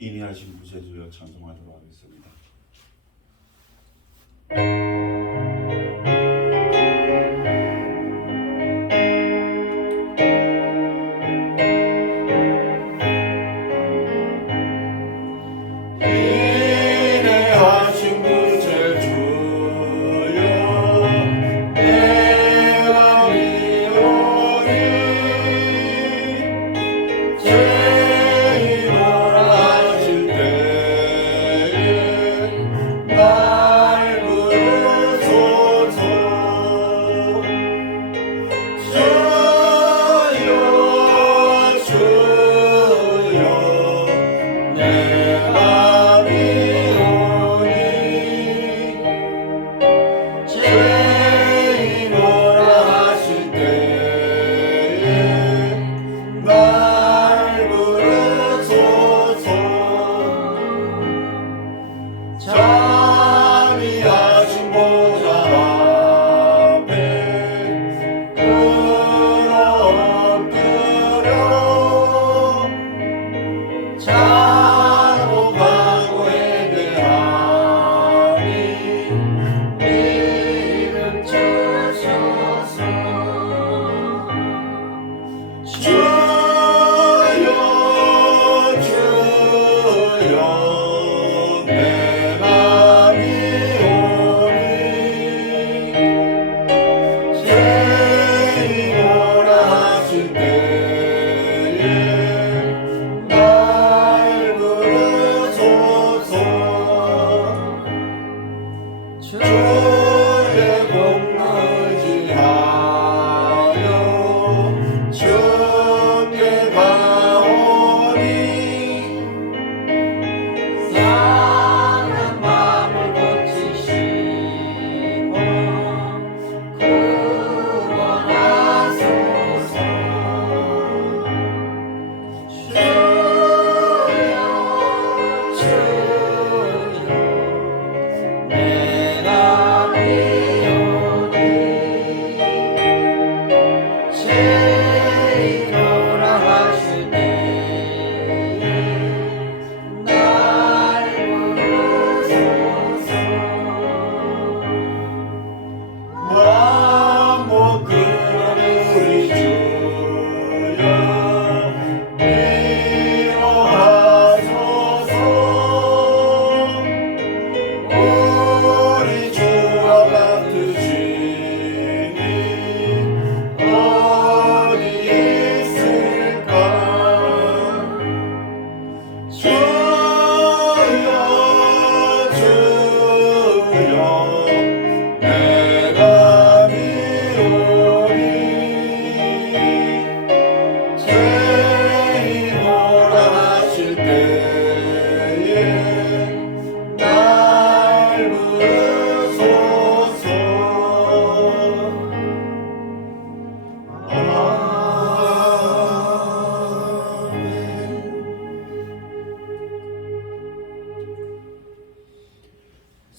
인내하신 구세주여 찬송하도록 하겠습니다.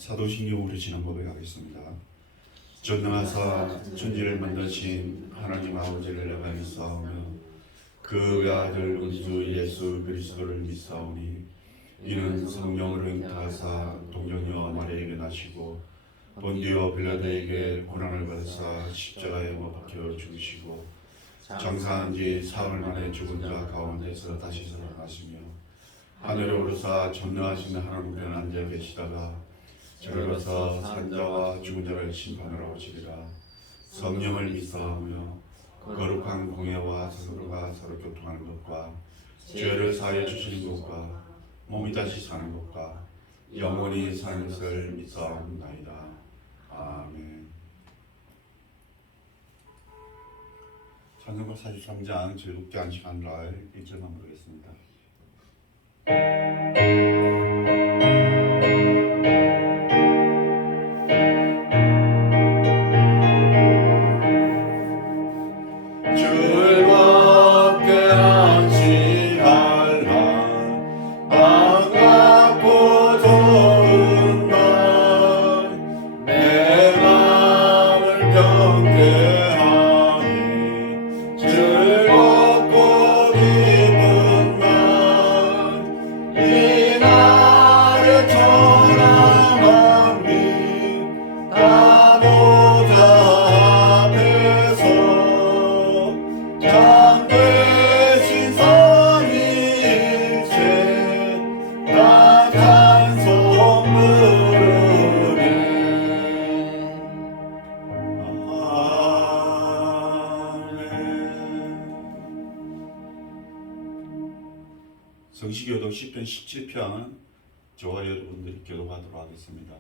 사도신경으로 지난 고백하겠습니다. 전능하사 천지를 만드신 하나님 아버지를 내가 믿사오며 그 외아들 우리 주 예수 그리스도를 믿사오니 이는 성령을 잉타하사 동정녀 마리아에게 나시고 본디오 빌라도에게 고난을 받으사 십자가에 못 박혀 죽으시고 장사한 지 사흘 만에 죽은 자 가운데서 다시 살아나시며 하늘에 오르사 전능하신 하나님께 앉아 계시다가 저리로서 산자와 죽은 자를 심판하러 오시리라. 성령을 믿사오며 거룩한 공예와 서로가 서로 교통하는 것과 죄를 사하여 주시는 것과 몸이 다시 사는 것과 영원히 사는 것을 믿사옵나이다. 아멘. 찬송가 43장 즐겁게 안식하느라 1절만 부르겠습니다. 즐겁고 기쁜 날 시편 17편 저와 여러분들이 기도하도록 하겠습니다.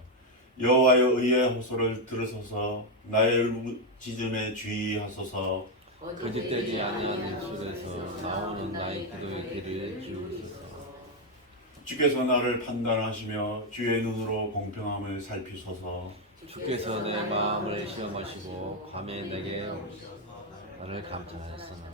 여호와여 의의 호소를 들으소서. 나의 울부짖음에 주의하소서. 거짓되지 아니한 입술에서 나오는 나의 기도의 길을 주옵소서. 주께서 나를 판단하시며 주의 눈으로 공평함을 살피소서. 주께서 내 마음을 시험하시고 밤에 내게 나를 감찰하셨으나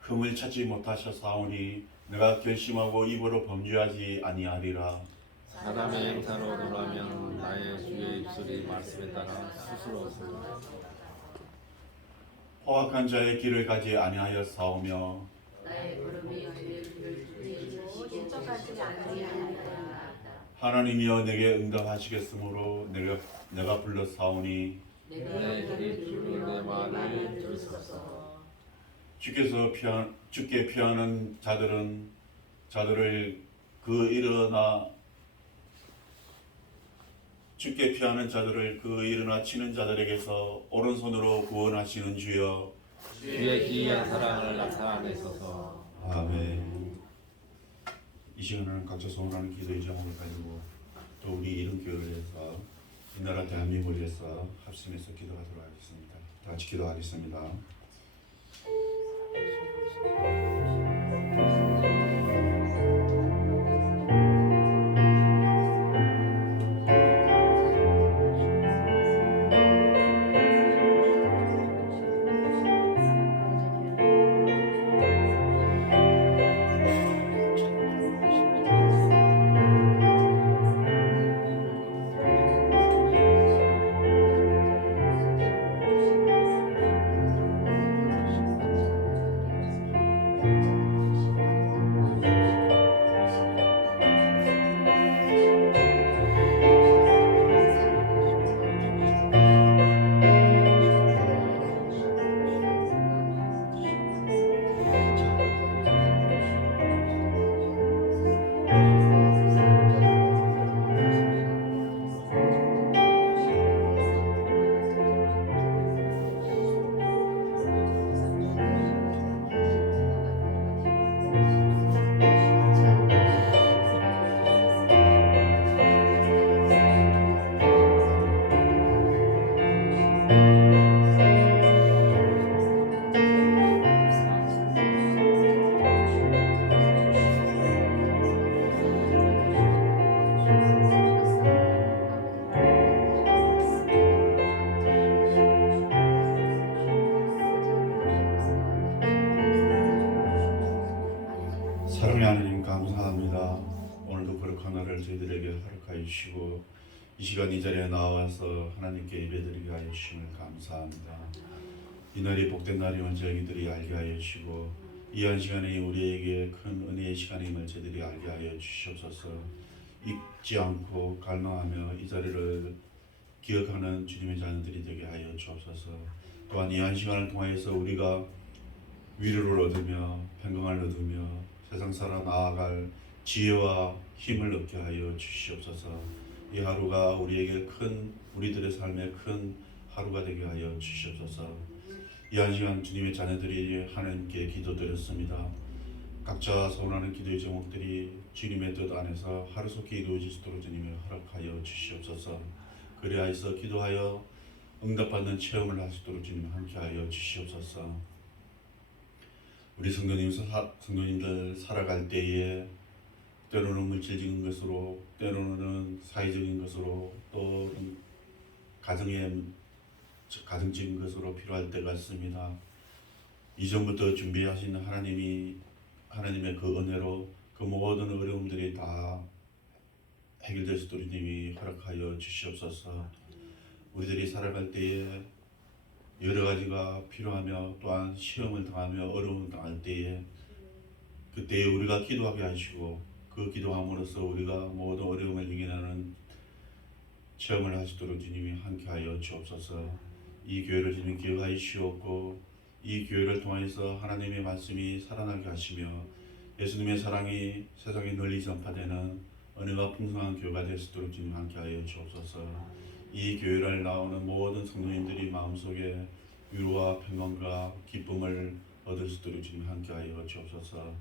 흠을 찾지 못하셨사오니 내가 결심하고 입으로 범죄하지 아니하리라. 사람의 행사로 놀라면 나의 주의 입술이 말씀에 따라 스스로 선다. 포악한 자의 길을 가지 아니하였사오며 나의 걸음이 주의 길을 인정하지 아니하리라. 하나님이여 내게 응답하시겠으므로 내가 불렀사오니 내 입술로 내 말을 들으소서. 주께 피하는 자들을 주께 피하는 자들을 그 일어나 치는 자들에게서 오른손으로 구원하시는 주여. 주의 기이한 사랑을 나타내소서. 아멘. 이 시간에는 각자 소원하는 기도의 제목을 가지고 또 우리 이름교회를 위해서 이 나라 대한민국을 위해서 합심해서 기도하도록 하겠습니다. 다 같이 기도하겠습니다. 사랑의 하나님 감사합니다. 오늘도 거룩한 날을 저희들에게 허락하여 주시고 이 시간 이 자리에 나와서 하나님께 예배드리게 하여 주심을 감사합니다. 이 날이 복된 날임을 저희들이 알게 하여 주시고 이 한 시간이 우리에게 큰 은혜의 시간임을 저희들이 알게 하여 주시옵소서. 잊지 않고 갈망하며 이 자리를 기억하는 주님의 자녀들이 되게 하여 주옵소서. 또한 이 한 시간을 통하여서 우리가 위로를 얻으며 평강을 얻으며 세상 살아 나아갈 지혜와 힘을 얻게 하여 주시옵소서. 이 하루가 우리들의 삶에 큰 하루가 되게 하여 주시옵소서. 이 한 시간 주님의 자녀들이 하나님께 기도드렸습니다. 각자 소원하는 기도의 제목들이 주님의 뜻 안에서 하루속히 이루어질 수 있도록 주님이 허락하여 주시옵소서. 그리하여서 기도하여 응답받는 체험을 할 수 있도록 주님 함께하여 주시옵소서. 우리 성도님들 살아갈 때에 때로는 물질적인 것으로, 때로는 사회적인 것으로, 또 가정적인 것으로 필요할 때가 있습니다. 이전부터 준비하신 하나님의 그 은혜로 그 모든 어려움들이 다 해결될 수 있도록 주님이 허락하여 주시옵소서. 우리들이 살아갈 때에 여러 가지가 필요하며 또한 시험을 당하며 어려움을 당할 때에 그때에 우리가 기도하게 하시고 그 기도함으로써 우리가 모든 어려움을 이겨내는 체험을 하시도록 주님이 함께하여 주옵소서. 이 교회를 주님 기억하여 주시옵고 이 교회를 통해서 하나님의 말씀이 살아나게 하시며 예수님의 사랑이 세상에 널리 전파되는 은혜가 풍성한 교회가 될 수 있도록 주님 함께하여 주옵소서. 이 교회를 나오는 모든 성도님들이 마음속에 위로와 평강과 기쁨을 얻을 수 있도록 주님 함께하여 주옵소서.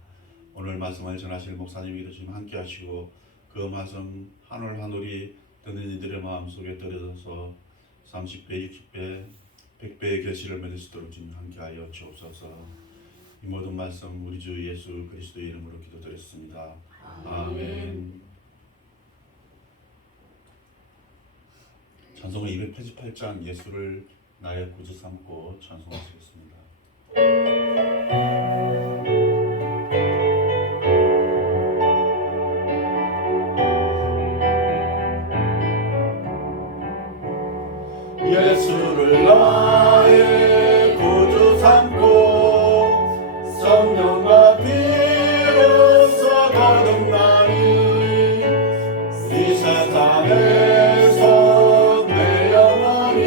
오늘 말씀을 전하실 목사님이 지금 함께 하시고 그 말씀 한 올 한 올이 듣는 이들의 마음속에 떨어져서 30배, 60배, 100배의 결실을 맺을 수 있도록 주님 함께하여 주옵소서. 이 모든 말씀 우리 주 예수 그리스도의 이름으로 기도드렸습니다. 아멘. 찬송은 288장 예수를 나의 구주 삼고 찬송하시겠습니다. 예수를 나의 구주 삼고 성령과 피로써 거듭나니 이 세상에서 내 영혼이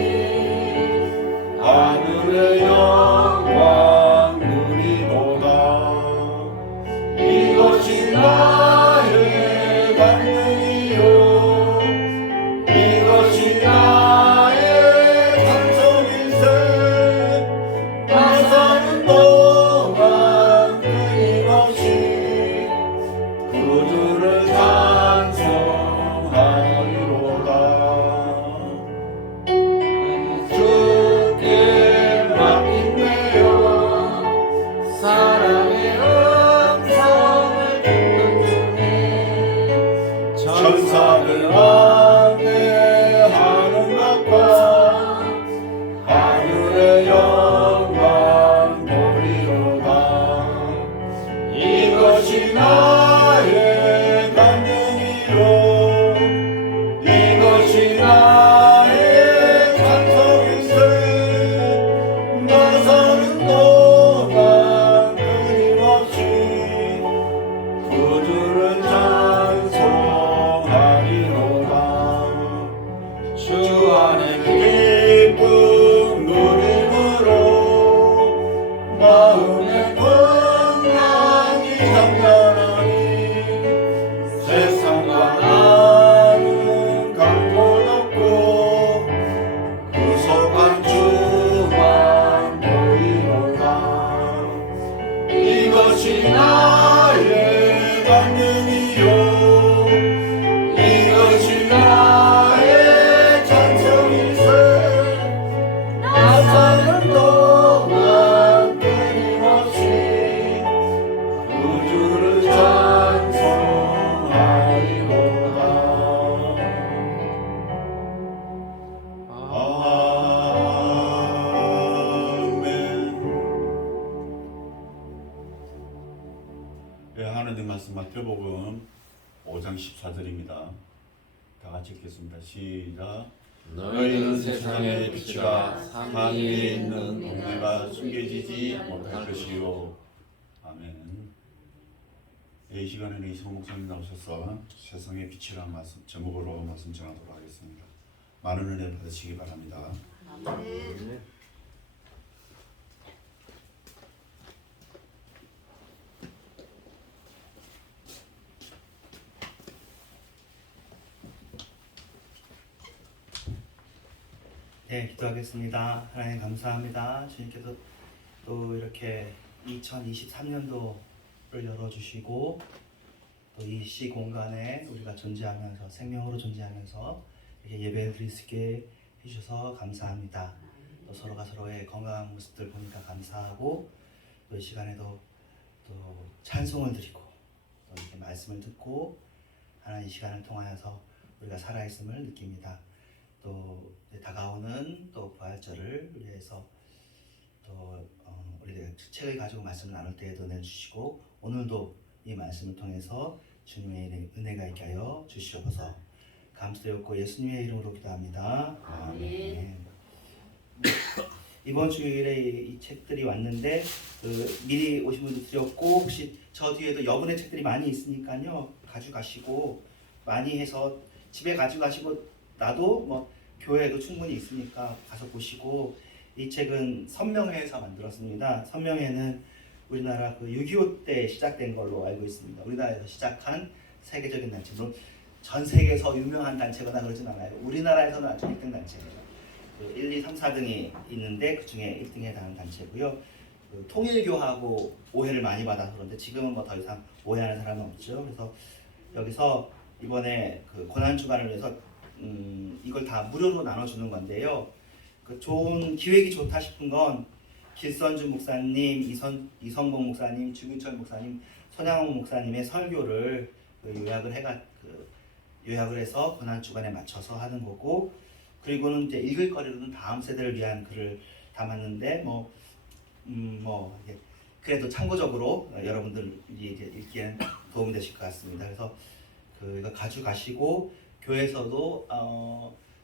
하늘의 영광 누리도다. 이것이 나의 반응이요 이것이 나의 찬송일세. 나 사는 동안 끊임없이 구주를 찬송하리로다. 주께 맡긴 내 영 사랑의 음성을 듣는 중에 천사들 안내하는 것과 하늘의 영광 보리로다. 이것이 나의 간증이요 이것이 나의 찬송일세. 나 사는 동안 끊임없이 구주를 찬송하리로다. 주 안에 기쁨 누림으로 마음의 평강이 장렬하니 세상과 나는 강도 높고 구속한 주만 보이로다. 이것이 나의 반응이요 이것이 나의 찬송일세. 나 사는 동안 끊임없이 구주를 찬송하리로다. 아멘. 예, 하나님 말씀 마태복음 5장 14절입니다. 다 같이 읽겠습니다. 시작. 너희는 세상의 빛이라 산 산 위에 위에 있는 있는 동네가 숨겨지지 못할 것이요. 아멘. 이 시간에는 이성 목사님 나오셔서 세상의 빛이라는 말씀 제목으로 말씀 전하도록 하겠습니다. 많은 은혜 받으시기 바랍니다. 아멘. 네, 기도하겠습니다. 하나님 감사합니다. 주님께서 또 이렇게 2023년도를 열어주시고 또 이 시 공간에 우리가 존재하면서 생명으로 존재하면서 이렇게 예배를 드릴 수 있게 해주셔서 감사합니다. 또 서로가 서로의 건강한 모습들 보니까 감사하고 또 이 시간에도 또 찬송을 드리고 또 이렇게 말씀을 듣고 하나님 이 시간을 통하여서 우리가 살아있음을 느낍니다. 또 다가오는 또 부활절을 위해서 또 우리가 책을 가지고 말씀을 나눌 때에도 내주시고 오늘도 이 말씀을 통해서 주님의 은혜가 있게 하여 주시옵소서. 감사드렸고 예수님의 이름으로 기도합니다. 아멘. 이번 주일에 이 책들이 왔는데 미리 오신 분들 드렸고 혹시 저 뒤에도 여분의 책들이 많이 있으니까요 가져가시고 많이 해서 집에 가져가시고 나도 뭐 교회에도 충분히 있으니까 가서 보시고 이 책은 선명회에서 만들었습니다. 선명회는 우리나라 그 6.25 때 시작된 걸로 알고 있습니다. 우리나라에서 시작한 세계적인 단체. 물론 전 세계에서 유명한 단체거나 그러진 않아요. 우리나라에서는 아주 1등 단체예요. 그 1, 2, 3, 4등이 있는데 그 중에 1등에 해당하는 단체고요. 그 통일교하고 오해를 많이 받아서 그런데 지금은 뭐 더 이상 오해하는 사람은 없죠. 그래서 여기서 이번에 그 고난 주간을 위해서 이걸 다 무료로 나눠주는 건데요. 그 좋은 기획이 좋다 싶은 건 길선주 목사님, 이성봉 목사님, 주균철 목사님, 손양홍 목사님의 설교를 요약을 해서 고난 주간에 맞춰서 하는 거고, 그리고는 이제 읽을 거리로는 다음 세대를 위한 글을 담았는데 그래도 참고적으로 여러분들이 이제 읽기에는 도움이 되실 것 같습니다. 그래서 이거 가져가시고 교회에서도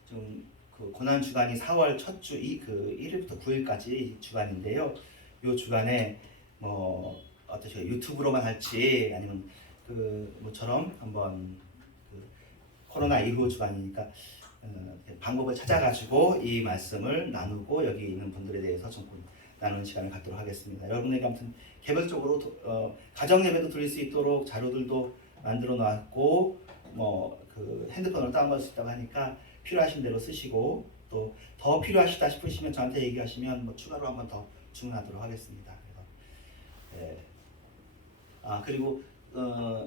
좀 그 고난 주간이 4월 첫 주 1일부터 9일까지 주간인데요. 이 주간에 뭐 어떠세요? 유튜브로만 할지 아니면 모처럼 한번 코로나 이후 주간이니까 방법을 찾아가지고 이 말씀을 나누고 여기 있는 분들에 대해서 좀 나누는 시간을 갖도록 하겠습니다. 여러분에게 아무튼 개별적으로 가정 예배도 드릴 수 있도록 자료들도 만들어 놨고 핸드폰으로 다운받을 수 있다고 하니까 필요하신 대로 쓰시고 또 더 필요하시다 싶으시면 저한테 얘기하시면 추가로 한번 더 주문하도록 하겠습니다. 그리고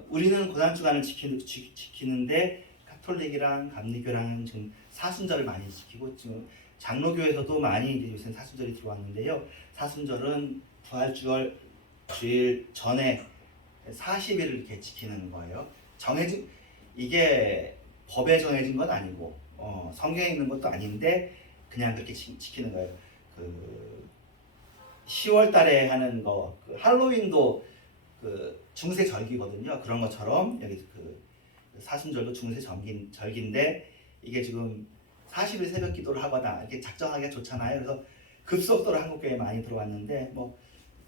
우리는 고난 주간을 지키는데 가톨릭이랑 감리교랑 지금 사순절을 많이 지키고 지금 장로교에서도 많이 이제 요새 사순절이 들어왔는데요. 사순절은 부활주일 전에 40일을 이렇게 지키는 거예요. 이게 법에 정해진 건 아니고 성경에 있는 것도 아닌데 그냥 그렇게 지키는 거예요. 10월 달에 하는 거 할로윈도 중세 절기거든요. 그런 것처럼 여기 사순절도 중세 절기인데 이게 지금 40일 새벽 기도를 하거나 이렇게 작정하기가 좋잖아요. 그래서 급속도로 한국교회에 많이 들어왔는데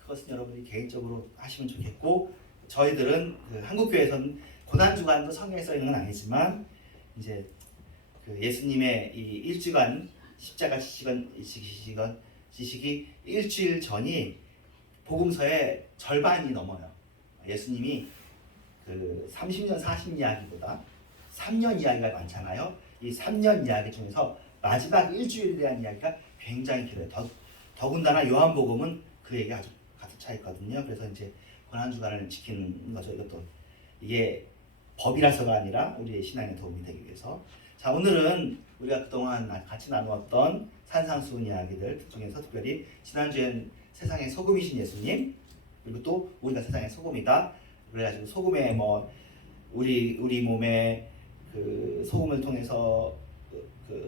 그것은 여러분이 개인적으로 하시면 좋겠고, 저희들은 한국교회에서는 고난주간도 성경에 써 있는 건 아니지만 이제 예수님의 이 1주간 십자가 지식이 일주일 전이 복음서의 절반이 넘어요. 예수님이 30년 40 이야기보다 3년 이야기가 많잖아요. 이 3년 이야기 중에서 마지막 일주일에 대한 이야기가 굉장히 길어요. 더군다나 요한복음은 그 얘기가 아주 가득 차 있거든요. 그래서 이제 고난주간을 지키는 거죠. 이게 법이라서가 아니라 우리의 신앙에 도움이 되기 위해서. 자, 오늘은 우리가 그동안 같이 나누었던 산상수훈 이야기들 중에서 특별히 지난주엔 세상의 소금이신 예수님, 그리고 또 우리가 세상의 소금이다. 그래가지고 소금에 우리 몸에 소금을 통해서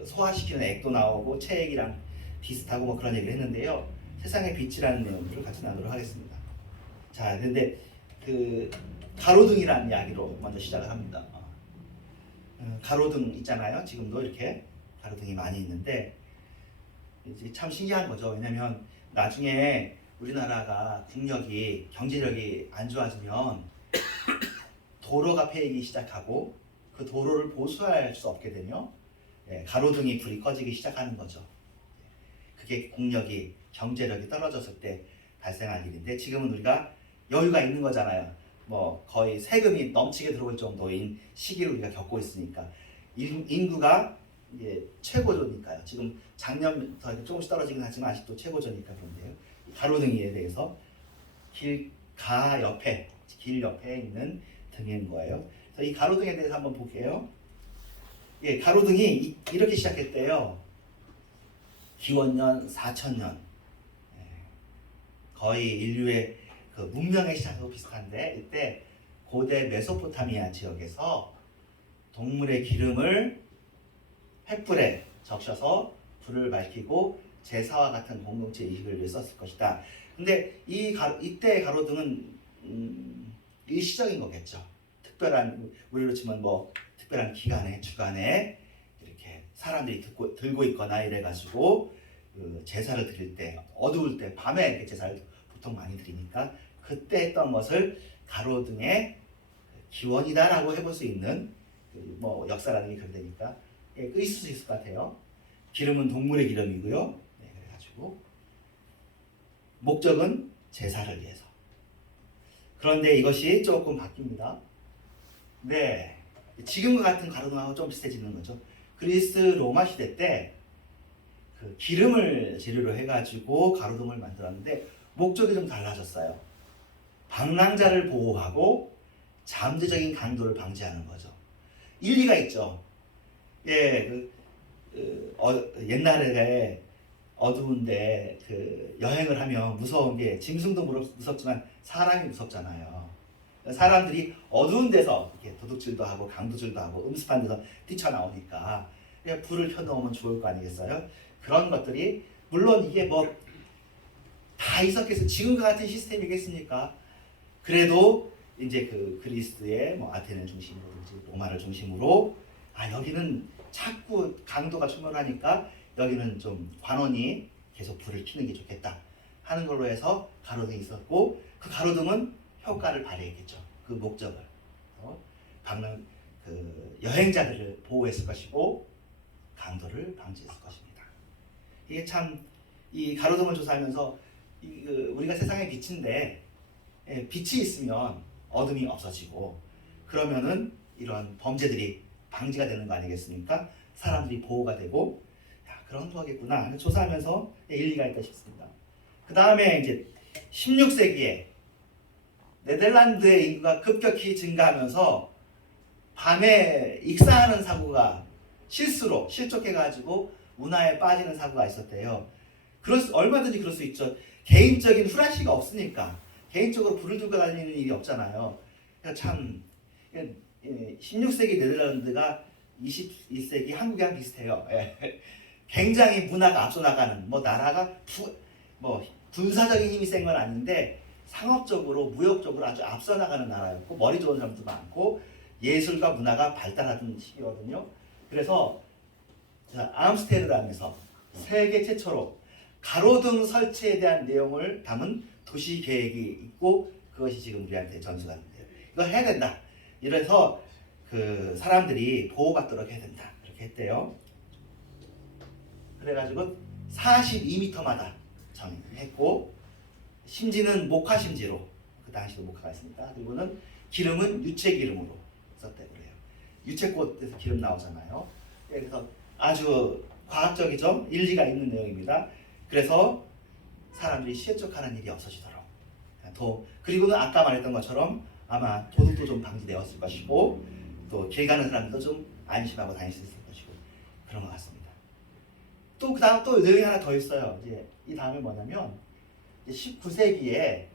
소화시키는 액도 나오고 체액이랑 비슷하고 그런 얘기를 했는데요. 세상의 빛이라는 내용들을 같이 나누도록 하겠습니다. 자, 근데 가로등이라는 이야기로 먼저 시작을 합니다. 가로등 있잖아요. 지금도 이렇게 가로등이 많이 있는데 이제 참 신기한 거죠. 왜냐면 나중에 우리나라가 국력이 경제력이 안 좋아지면 도로가 패이기 시작하고 그 도로를 보수할 수 없게 되며 가로등이 불이 꺼지기 시작하는 거죠. 그게 국력이 경제력이 떨어졌을 때 발생한 일인데 지금은 우리가 여유가 있는 거잖아요. 거의 세금이 넘치게 들어올 정도인 시기를 우리가 겪고 있으니까 인구가 이제 최고조니까요. 지금 작년부터 조금씩 떨어지긴 하지만 아직도 최고조니까 그런데요. 가로등에 대해서 길 옆에 있는 등인 거예요. 그래서 이 가로등에 대해서 한번 볼게요. 가로등이 이렇게 시작했대요. 기원년 4000년. 거의 인류의 문명의 시작하고 비슷한데 이때 고대 메소포타미아 지역에서 동물의 기름을 횃불에 적셔서 불을 밝히고 제사와 같은 공동체 이식을 위해 썼을 것이다. 근데 이때의 가로등은 일시적인 거겠죠. 특별한 우리로 치면 특별한 기간에 주간에 이렇게 사람들이 들고 있거나 이래가지고 제사를 드릴 때 어두울 때 밤에 이렇게 제사를 보통 많이 드리니까 그때 했던 것을 가로등의 기원이다라고 해볼 수 있는 역사라는 게 그렇게 되니까 있을 수 있을 것 같아요. 기름은 동물의 기름이고요. 그래가지고 목적은 제사를 위해서. 그런데 이것이 조금 바뀝니다. 지금과 같은 가로등하고 좀 비슷해지는 거죠. 그리스 로마 시대 때 기름을 재료로 해가지고 가로등을 만들었는데 목적이 좀 달라졌어요. 방랑자를 보호하고 잠재적인 강도를 방지하는 거죠. 일리가 있죠. 예, 옛날에 어두운데 여행을 하면 무서운 게 짐승도 무섭지만 사람이 무섭잖아요. 사람들이 어두운 데서 이렇게 도둑질도 하고 강도질도 하고 음습한 데서 뛰쳐나오니까 불을 켜놓으면 좋을 거 아니겠어요? 그런 것들이 물론 이게 뭐 다 있었겠어요. 지금과 같은 시스템이겠습니까? 그래도 이제 그리스의 뭐 아테네 중심으로든지 로마를 중심으로 여기는 자꾸 강도가 충돌하니까 여기는 좀 관원이 계속 불을 켜는 게 좋겠다 하는 걸로 해서 가로등이 있었고, 그 가로등은 효과를 발휘했겠죠. 그 목적을 방랑 여행자들을 보호했을 것이고 강도를 방지했을 것입니다. 이게 참 이 가로등을 조사하면서 우리가 세상의 빛인데 빛이 있으면 어둠이 없어지고 그러면은 이런 범죄들이 방지가 되는 거 아니겠습니까? 사람들이 보호가 되고 그런 거겠구나 조사하면서 일리가 있다 싶습니다. 그 다음에 이제 16세기에 네덜란드의 인구가 급격히 증가하면서 밤에 익사하는 사고가 실수로 실족해가지고 운하에 빠지는 사고가 있었대요. 얼마든지 그럴 수 있죠. 개인적인 후라시가 없으니까 개인적으로 불을 들고 다니는 일이 없잖아요. 그러니까 참 16세기 네덜란드가 21세기 한국이랑 비슷해요. 굉장히 문화가 앞서 나가는 나라가 군사적인 힘이 센 건 아닌데 상업적으로 무역적으로 아주 앞서 나가는 나라였고 머리 좋은 사람도 많고 예술과 문화가 발달하던 시기거든요. 그래서 암스테르담에서 세계 최초로 가로등 설치에 대한 내용을 담은 도시 계획이 있고 그것이 지금 우리한테 전수가 된대요. 이거 해야 된다. 이래서 사람들이 보호받도록 해야 된다. 이렇게 했대요. 그래가지고 42m마다 정했고 심지는 목화 심지로 그 당시도 목화가 있습니다. 그리고는 기름은 유채 기름으로 썼대 그래요. 유채꽃에서 기름 나오잖아요. 그래서 아주 과학적이죠. 일리가 있는 내용입니다. 그래서 사람들이 실족하는 일이 없어지도록 그리고는 아까 말했던 것처럼 아마 도둑도 좀 방지되었을 것이고 또 길 가는 사람들도 좀 안심하고 다닐 수 있을 것이고 그런 것 같습니다. 또 그다음 또 내용이 하나 더 있어요. 이제 이 다음에 뭐냐면 19세기에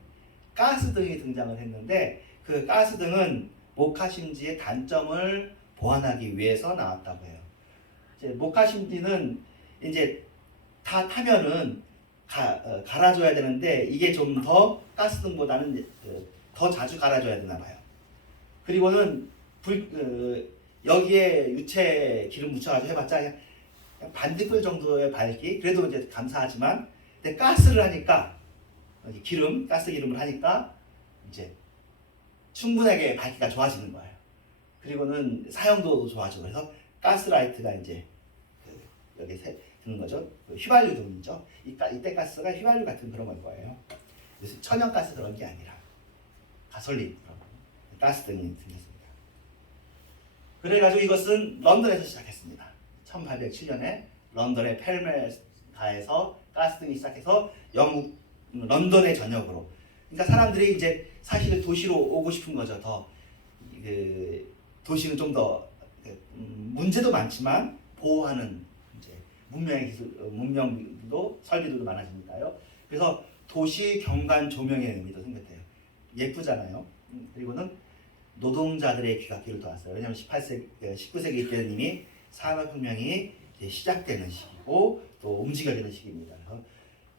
가스등이 등장을 했는데 그 가스등은 목화심지의 단점을 보완하기 위해서 나왔다고 해요. 이제 목화심지는 이제 다 타면은 갈아줘야 되는데 이게 좀 더 가스등보다는 더 자주 갈아줘야 되나 봐요. 그리고는 여기에 유채 기름 묻혀가지고 해봤자 그냥 반딧불 정도의 밝기 그래도 이제 감사하지만 근데 가스를 하니까 가스 기름을 하니까 이제 충분하게 밝기가 좋아지는 거예요. 그리고는 사용도도 좋아지고 그래서 가스라이트가 이제 여기 드는 거죠. 휘발유 등이죠. 이때 가스가 휘발유 같은 그런 걸 거예요. 그래서 천연가스 그런 게 아니라 가솔린 그런 가스 등이 생겼습니다. 그래가지고 이것은 런던에서 시작했습니다. 1807년에 런던의 펠메가에서 가스 등이 시작해서 영국 런던의 전역으로. 그러니까 사람들이 이제 사실 도시로 오고 싶은 거죠. 더 도시는 좀 더 문제도 많지만 보호하는 이제 문명의 기술, 문명도 설비들도 많아지니까요. 그래서 도시 경관 조명의 의미도 생겼대요. 예쁘잖아요. 그리고는 노동자들의 귀갓길을 도왔어요. 왜냐하면 19세기 때는 이미 산업혁명이 시작되는 시기고 또 움직여지는 시기입니다. 그래서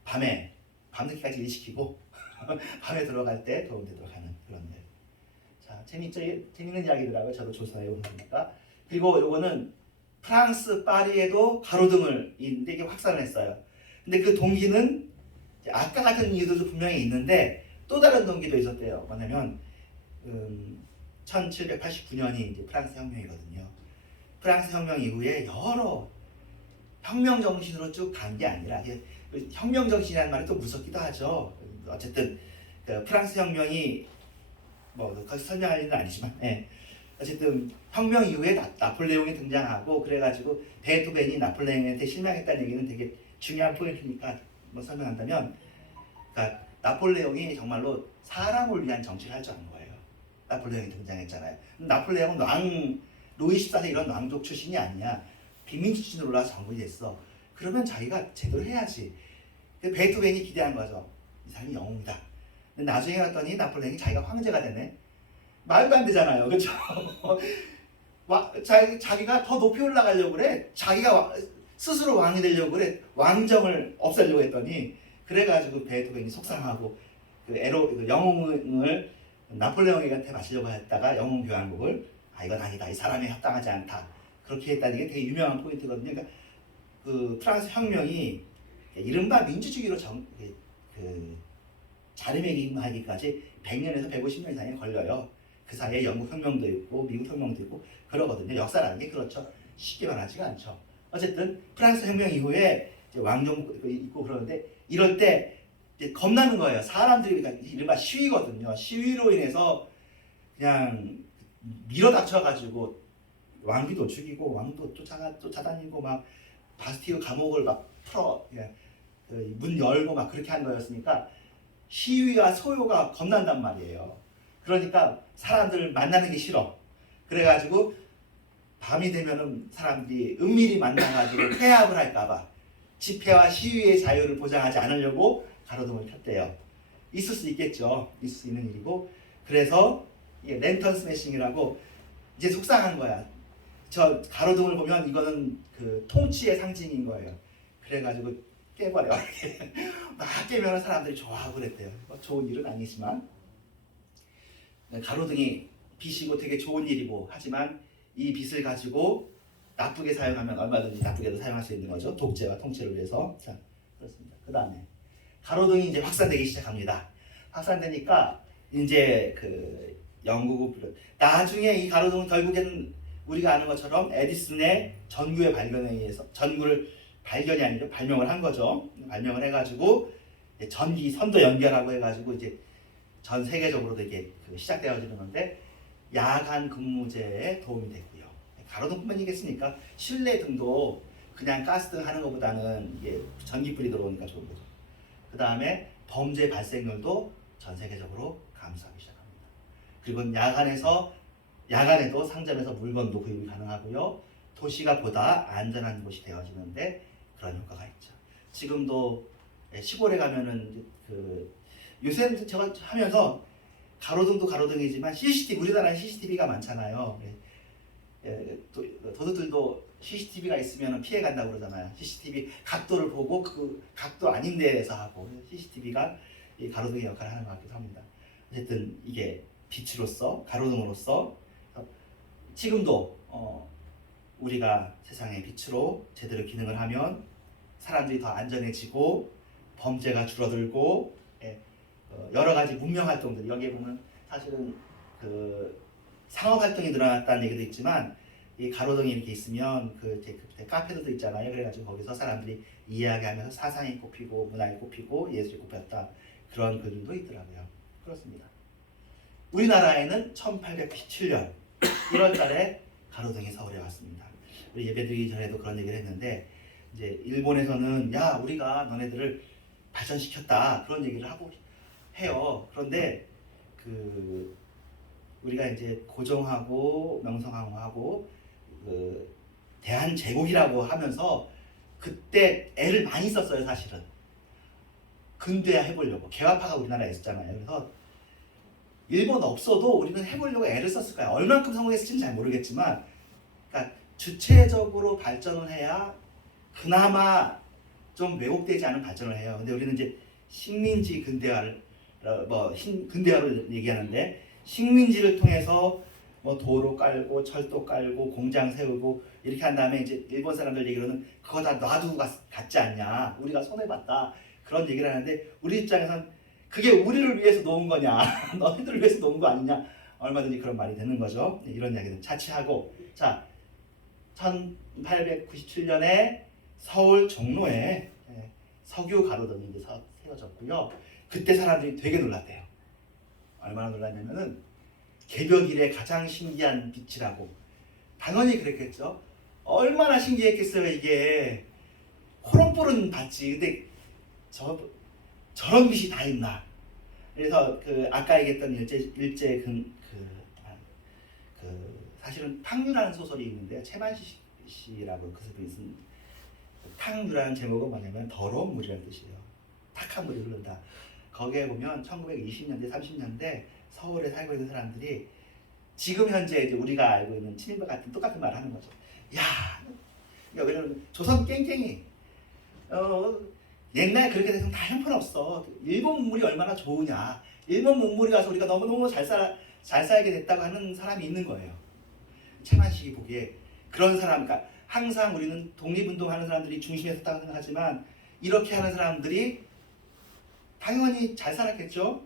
밤늦게까지 일시키고 밤에 들어갈 때 도움되도록 하는 그런 일. 자, 재밌는 이야기더라고요. 저도 조사해 온 거니까. 그리고 요거는 프랑스 파리에도 가로등을 있는데 이게 확산을 했어요. 근데 그 동기는 아까 같은 이유들도 분명히 있는데 또 다른 동기도 있었대요. 뭐냐면 1789년이 이제 프랑스 혁명이거든요. 프랑스 혁명 이후에 여러 혁명 정신으로 쭉 간 게 아니라 혁명 정신이라는 말이 또 무섭기도 하죠. 어쨌든 프랑스 혁명이 거기서 설명할 일은 아니지만 어쨌든 혁명 이후에 나폴레옹이 등장하고 그래가지고 베토벤이 나폴레옹한테 실망했다는 얘기는 되게 중요한 포인트니까 설명한다면 그러니까 나폴레옹이 정말로 사람을 위한 정치를 할 줄 아는 거예요. 나폴레옹이 등장했잖아요. 나폴레옹은 루이 14세 이런 왕족 출신이 아니야. 빈민 출신으로 올라와서 장군이 됐어. 그러면 자기가 제대로 해야지. 베토벤이 기대한 거죠. 이 사람이 영웅이다. 근데 나중에 갔더니 나폴레옹이 자기가 황제가 되네. 말도 안 되잖아요. 그렇죠? 자기가 더 높이 올라가려고 그래. 자기가 스스로 왕이 되려고 그래. 왕정을 없애려고 했더니 그래가지고 베토벤이 속상하고 그 영웅을 나폴레옹한테 마시려고 했다가 영웅 교환국을 이건 아니다. 이 사람이 합당하지 않다. 그렇게 했다는 게 되게 유명한 포인트거든요. 그러니까 그 프랑스 혁명이 이른바 민주주의로 자리매김하기까지 100년에서 150년 이상이 걸려요. 그 사이에 영국 혁명도 있고 미국 혁명도 있고 그러거든요. 역사라는 게 그렇죠. 쉽게 말하지가 않죠. 어쨌든 프랑스 혁명 이후에 왕정 있고 그러는데 이럴 때 이제 겁나는 거예요. 사람들이 이른바 시위거든요. 시위로 인해서 그냥 밀어닥쳐가지고 왕비도 죽이고 왕도 쫓아다니고 막 바스티유 감옥을 막 풀어 문 열고 막 그렇게 한 거였으니까 시위와 소요가 겁난단 말이에요. 그러니까 사람들 만나는 게 싫어. 그래가지고 밤이 되면은 사람들이 은밀히 만나가지고 폐합을 할까봐 집회와 시위의 자유를 보장하지 않으려고 가로등을 켰대요. 있을 수 있겠죠. 있을 수 있는 일이고. 그래서 이게 랜턴 스매싱이라고 이제 속상한 거야. 저 가로등을 보면 이거는 그 통치의 상징인 거예요. 그래가지고 깨버려. 막 깨면 사람들이 좋아하고 그랬대요. 좋은 일은 아니지만 가로등이 빛이고 되게 좋은 일이고 하지만 이 빛을 가지고 나쁘게 사용하면 얼마든지 나쁘게도 사용할 수 있는 거죠. 독재와 통치를 위해서. 자, 그렇습니다. 그 다음에 가로등이 이제 확산되기 시작합니다. 확산되니까 이제 그 영국은 나중에 이 가로등은 결국에는 우리가 아는 것처럼 에디슨의 전구의 발견에 의해서 전구를 발견이 아니죠. 발명을 한 거죠. 발명을 해가지고 전기 선도 연결하고 해가지고 이제 전 세계적으로도 이게 시작되어지는 건데 야간 근무제에 도움이 됐고요. 가로등뿐만이겠습니까? 실내 등도 그냥 가스등 하는 것보다는 이게 전기불이 들어오니까 좋은 거죠. 그 다음에 범죄 발생률도 전 세계적으로 감소하기 시작합니다. 그리고 야간에도 상점에서 물건도 구입이 가능하고요. 도시가 보다 안전한 곳이 되어지는데 그런 효과가 있죠. 지금도 시골에 가면은 요새 제가 하면서 가로등도 가로등이지만 CCTV 우리나라에 CCTV가 많잖아요. 도둑들도 CCTV가 있으면 피해 간다고 그러잖아요. CCTV 각도를 보고 그 각도 아닌 데에서 하고 CCTV가 이 가로등의 역할을 하는 것 같기도 합니다. 어쨌든 이게 빛으로서 가로등으로서 지금도 우리가 세상의 빛으로 제대로 기능을 하면 사람들이 더 안전해지고 범죄가 줄어들고 여러 가지 문명 활동들 여기에 보면 사실은 그 상업 활동이 늘어났다는 얘기도 있지만 이 가로등이 이렇게 있으면 그때 카페들도 있잖아요. 그래가지고 거기서 사람들이 이야기하면서 사상이 꼽히고 문화가 꼽히고 예술이 꼽혔다 그런 글들도 있더라고요. 그렇습니다. 우리나라에는 1897년 1월달에 가로등이 서울에 왔습니다. 우리 예배드리기 전에도 그런 얘기를 했는데 이제 일본에서는 야 우리가 너네들을 발전시켰다 그런 얘기를 하고 해요. 그런데 우리가 이제 고종하고 명성황후하고 대한제국이라고 하면서 그때 애를 많이 썼어요. 사실은 근대화 해보려고 개화파가 우리나라에 있었잖아요. 그래서 일본 없어도 우리는 해보려고 애를 썼을 거야. 얼만큼 성공했을지는 잘 모르겠지만 그러니까 주체적으로 발전을 해야 그나마 좀 왜곡되지 않은 발전을 해요. 근데 우리는 이제 식민지 근대화를 근대화를 얘기하는데 식민지를 통해서 뭐 도로 깔고 철도 깔고 공장 세우고 이렇게 한 다음에 이제 일본 사람들 얘기로는 그거 다 놔두고 갔지 않냐. 우리가 손해봤다. 그런 얘기를 하는데 우리 입장에선 그게 우리를 위해서 놓은 거냐. 너희들을 위해서 놓은 거 아니냐. 얼마든지 그런 말이 되는 거죠. 이런 이야기는 차치하고 자 1897년에 서울 종로에 석유 가로등이 이제 세워졌고요. 그때 사람들이 되게 놀랐대요. 얼마나 놀랐냐면은 개벽 이래 가장 신기한 빛이라고. 당연히 그랬겠죠. 얼마나 신기했겠어요. 이게 호롱불은 봤지. 근데 저런 빛이 다 있나. 그래서 아까 얘기했던 사실은 탕류라는 소설이 있는데요. 최만식 씨라고 그 분이 쓴 탕류라는 제목은 뭐냐면 더러운 물이라는 뜻이에요. 탁한 물이 흐른다. 거기에 보면 1920년대, 30년대 서울에 살고 있는 사람들이 지금 현재 이제 우리가 알고 있는 친일파 같은 똑같은 말을 하는 거죠. 야, 왜냐면 조선 깽깽이. 옛날에 그렇게 돼서 다 형편없어. 일본 문물이 얼마나 좋으냐. 일본 문물이 와서 우리가 너무너무 잘 살게 됐다고 하는 사람이 있는 거예요. 최만식이 보기에 그런 사람, 그러니까 항상 우리는 독립운동하는 사람들이 중심에 섰다고 생각하지만 이렇게 하는 사람들이 당연히 잘 살았겠죠.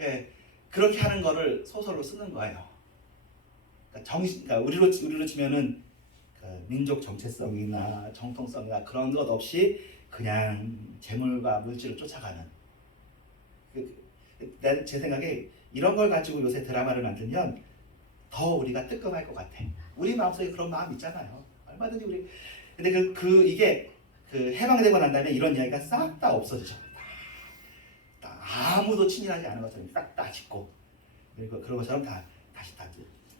예, 그렇게 하는 거를 소설로 쓰는 거예요. 그러니까 우리로 치면은 민족 정체성이나 정통성이나 그런 것 없이 그냥 재물과 물질을 쫓아가는. 제 생각에 이런 걸 가지고 요새 드라마를 만들면 더 우리가 뜨끔할 것 같아. 우리 마음속에 그런 마음 있잖아요. 얼마든지 우리. 근데 이게 해방되고 난 다음에 이런 이야기가 싹 다 없어지죠. 아무도 친일하지 않은 것처럼 싹 다 짓고 그리고 그런 것처럼 다시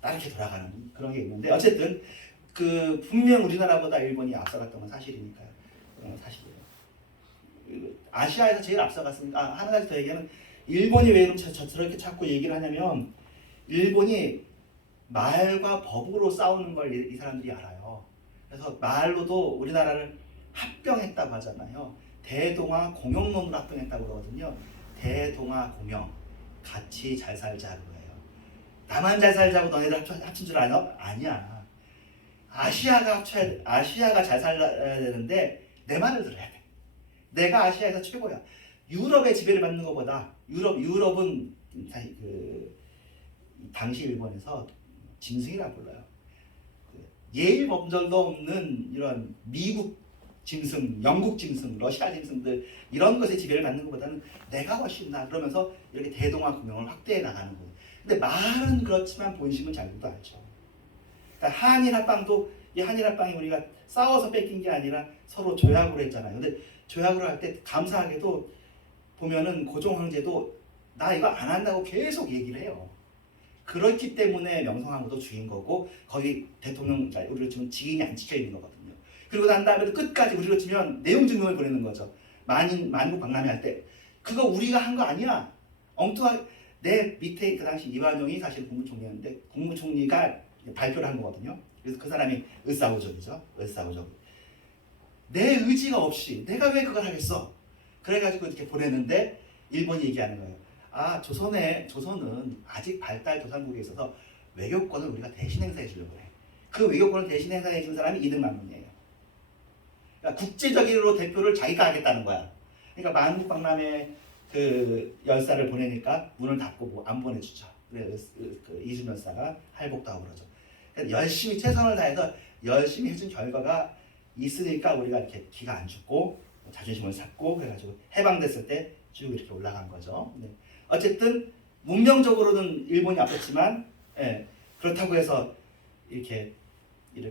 이렇게 돌아가는 그런 게 있는데 어쨌든 분명 우리나라보다 일본이 앞서갔던 건 사실이니까요. 사실이에요. 아시아에서 제일 앞서갔으니까 하나 가지 더 얘기하면 일본이 왜 저렇게 자꾸 얘기를 하냐면 일본이 말과 법으로 싸우는 걸 이 사람들이 알아요. 그래서 말로도 우리나라를 합병했다고 하잖아요. 대동아 공영론으로 합병했다고 그러거든요. 대동아 공영 같이 잘 살자고 해요. 나만 잘 살자고 너네들 합친 줄 아냐? 아니야. 아시아가 잘 살아야 되는데 내 말을 들어야 돼. 내가 아시아에서 최고야. 유럽의 지배를 받는 것보다 유럽은 당시 일본에서 짐승이라 불러요. 예의 범절도 없는 이런 미국 짐승, 영국 짐승, 러시아 짐승들 이런 것에 지배를 받는 것보다는 내가 훨씬 나 그러면서 이렇게 대동아 공영을 확대해 나가는 거예요. 근데 말은 그렇지만 본심은 잘도 알죠. 그러니까 한일 합방도 이 한일 합방이 우리가 싸워서 뺏긴 게 아니라 서로 조약으로 했잖아요. 근데 조약으로 할 때 감사하게도 보면은 고종 황제도 나 이거 안 한다고 계속 얘기를 해요. 그렇기 때문에 명성황후도 죽인 거고 거기 대통령 우리로 치면 직인이 안 찍혀 있는 거거든요. 그리고 난 다음에도 끝까지 우리로 치면 내용 증명을 보내는 거죠. 만국 박람회 할 때 그거 우리가 한 거 아니야. 엉뚱하게 내 밑에 그 당시 이완용이 사실 국무총리였는데 국무총리가 발표를 한 거거든요. 그래서 그 사람이 을사오적이죠. 을사오적. 내 의지가 없이 내가 왜 그걸 하겠어? 그래가지고 이렇게 보냈는데 일본이 얘기하는 거예요. 아 조선은 아직 발달도상국에 있어서 외교권을 우리가 대신 행사해 주려고 해. 그 외교권을 대신 행사해 준 사람이 이등만문이에요. 그러니까 국제적으로 대표를 자기가 하겠다는 거야. 그러니까 만국박람회 열사를 보내니까 문을 닫고 안 보내주죠. 그래서 이순 열사가 할복도 하고 그러죠. 그러니까 열심히 최선을 다해서 열심히 해준 결과가 있으니까 우리가 이렇게 기가 안 죽고 자존심을 쌓고 그래가지고 해방됐을 때 쭉 이렇게 올라간 거죠. 네. 어쨌든 문명적으로는 일본이 앞섰지만 그렇다고 해서 이렇게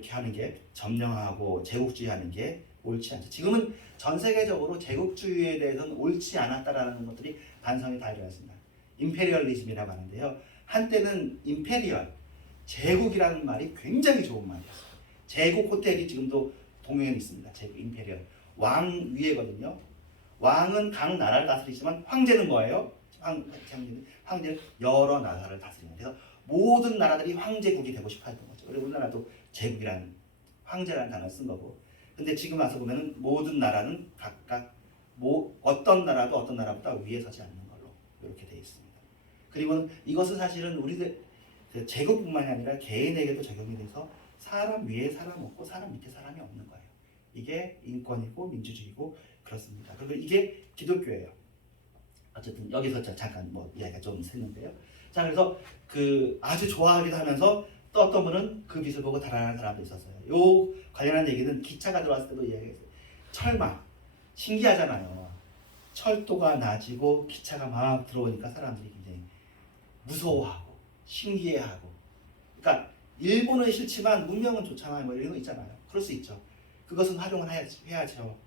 하는 게 점령하고 제국주의하는 게 옳지 않죠. 지금은 전 세계적으로 제국주의에 대해서는 옳지 않았다라는 것들이 반성이 다 일어났습니다. 임페리얼리즘이라고 하는데요. 한때는 임페리얼, 제국이라는 말이 굉장히 좋은 말이었어요. 제국 호텔이 지금도 동해에 있습니다. 제국 임페리얼. 왕 위에거든요. 왕은 각 나라를 다스리지만 황제는 뭐예요? 황제는 여러 나라를 다스리는. 그래서 모든 나라들이 황제국이 되고 싶어 했던 거죠. 그리고 우리나라도 제국이라는 황제라는 단어를 쓴 거고. 근데 지금 와서 보면은 모든 나라는 각각 어떤 나라도 어떤 나라보다 위에 서지 않는 걸로 이렇게 되어 있습니다. 그리고 이것은 사실은 우리들 제국뿐만이 아니라 개인에게도 적용이 돼서 사람 위에 사람 없고 사람 밑에 사람이 없는 거예요. 이게 인권이고 민주주의고 그렇습니다. 그리고 이게 기독교예요. 어쨌든 여기서 잠깐 이야기가 좀 샜는데요. 자, 그래서 아주 좋아하기도 하면서 또 어떤 분은 그 빛을 보고 달아나는 사람도 있었어요. 요 관련한 얘기는 기차가 들어왔을 때도 이야기했어요. 철망 신기하잖아요. 철도가 낮이고 기차가 막 들어오니까 사람들이 굉장히 무서워하고 신기해하고. 그러니까 일본은 싫지만 문명은 좋잖아요. 이런 거 있잖아요. 그럴 수 있죠. 그것은 활용을 해야죠.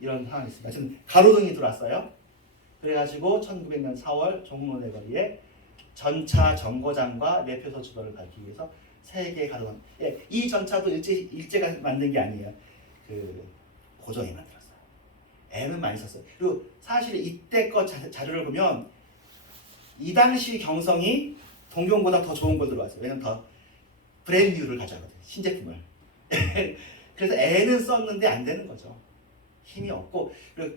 이런 상황이 있습니다. 지금 가로등이 들어왔어요. 그래가지고 1900년 4월 종로네 거리에 전차 정거장과 내표소 주소를 밝히기 위해서 3개의 가로등. 예, 이 전차도 일제가 만든 게 아니에요. 그 고종이 만들었어요. 애는 많이 썼어요. 그리고 사실 이때 거 자료를 보면 이 당시 경성이 동경보다 더 좋은 걸 들어왔어요. 왜냐면 더 브랜뉴를 가져가거든요. 신제품을. 그래서 애는 썼는데 안 되는 거죠. 힘이 없고 그리고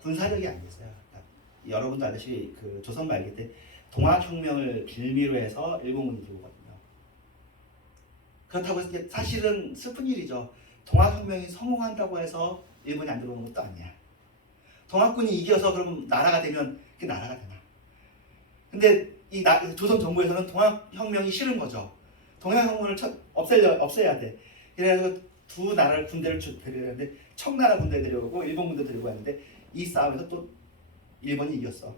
군사력이 안 됐어요. 여러분도 아시다시피 그 조선 말기 때 동학혁명을 빌미로 해서 일본군이 들어오거든요. 그렇다고 해서 사실은 슬픈 일이죠. 동학혁명이 성공한다고 해서 일본이 안 들어오는 것도 아니야. 동학군이 이겨서 그럼 나라가 되면 그게 나라가 되나? 근데 이 조선 정부에서는 동학혁명이 싫은 거죠. 동학혁명을 없애야 돼. 그래서 두 나라를 군대를 데려오는데 청나라 군대 데려오고 일본 군대 데려오고 하는데 이 싸움에서 또 일본이 이겼어.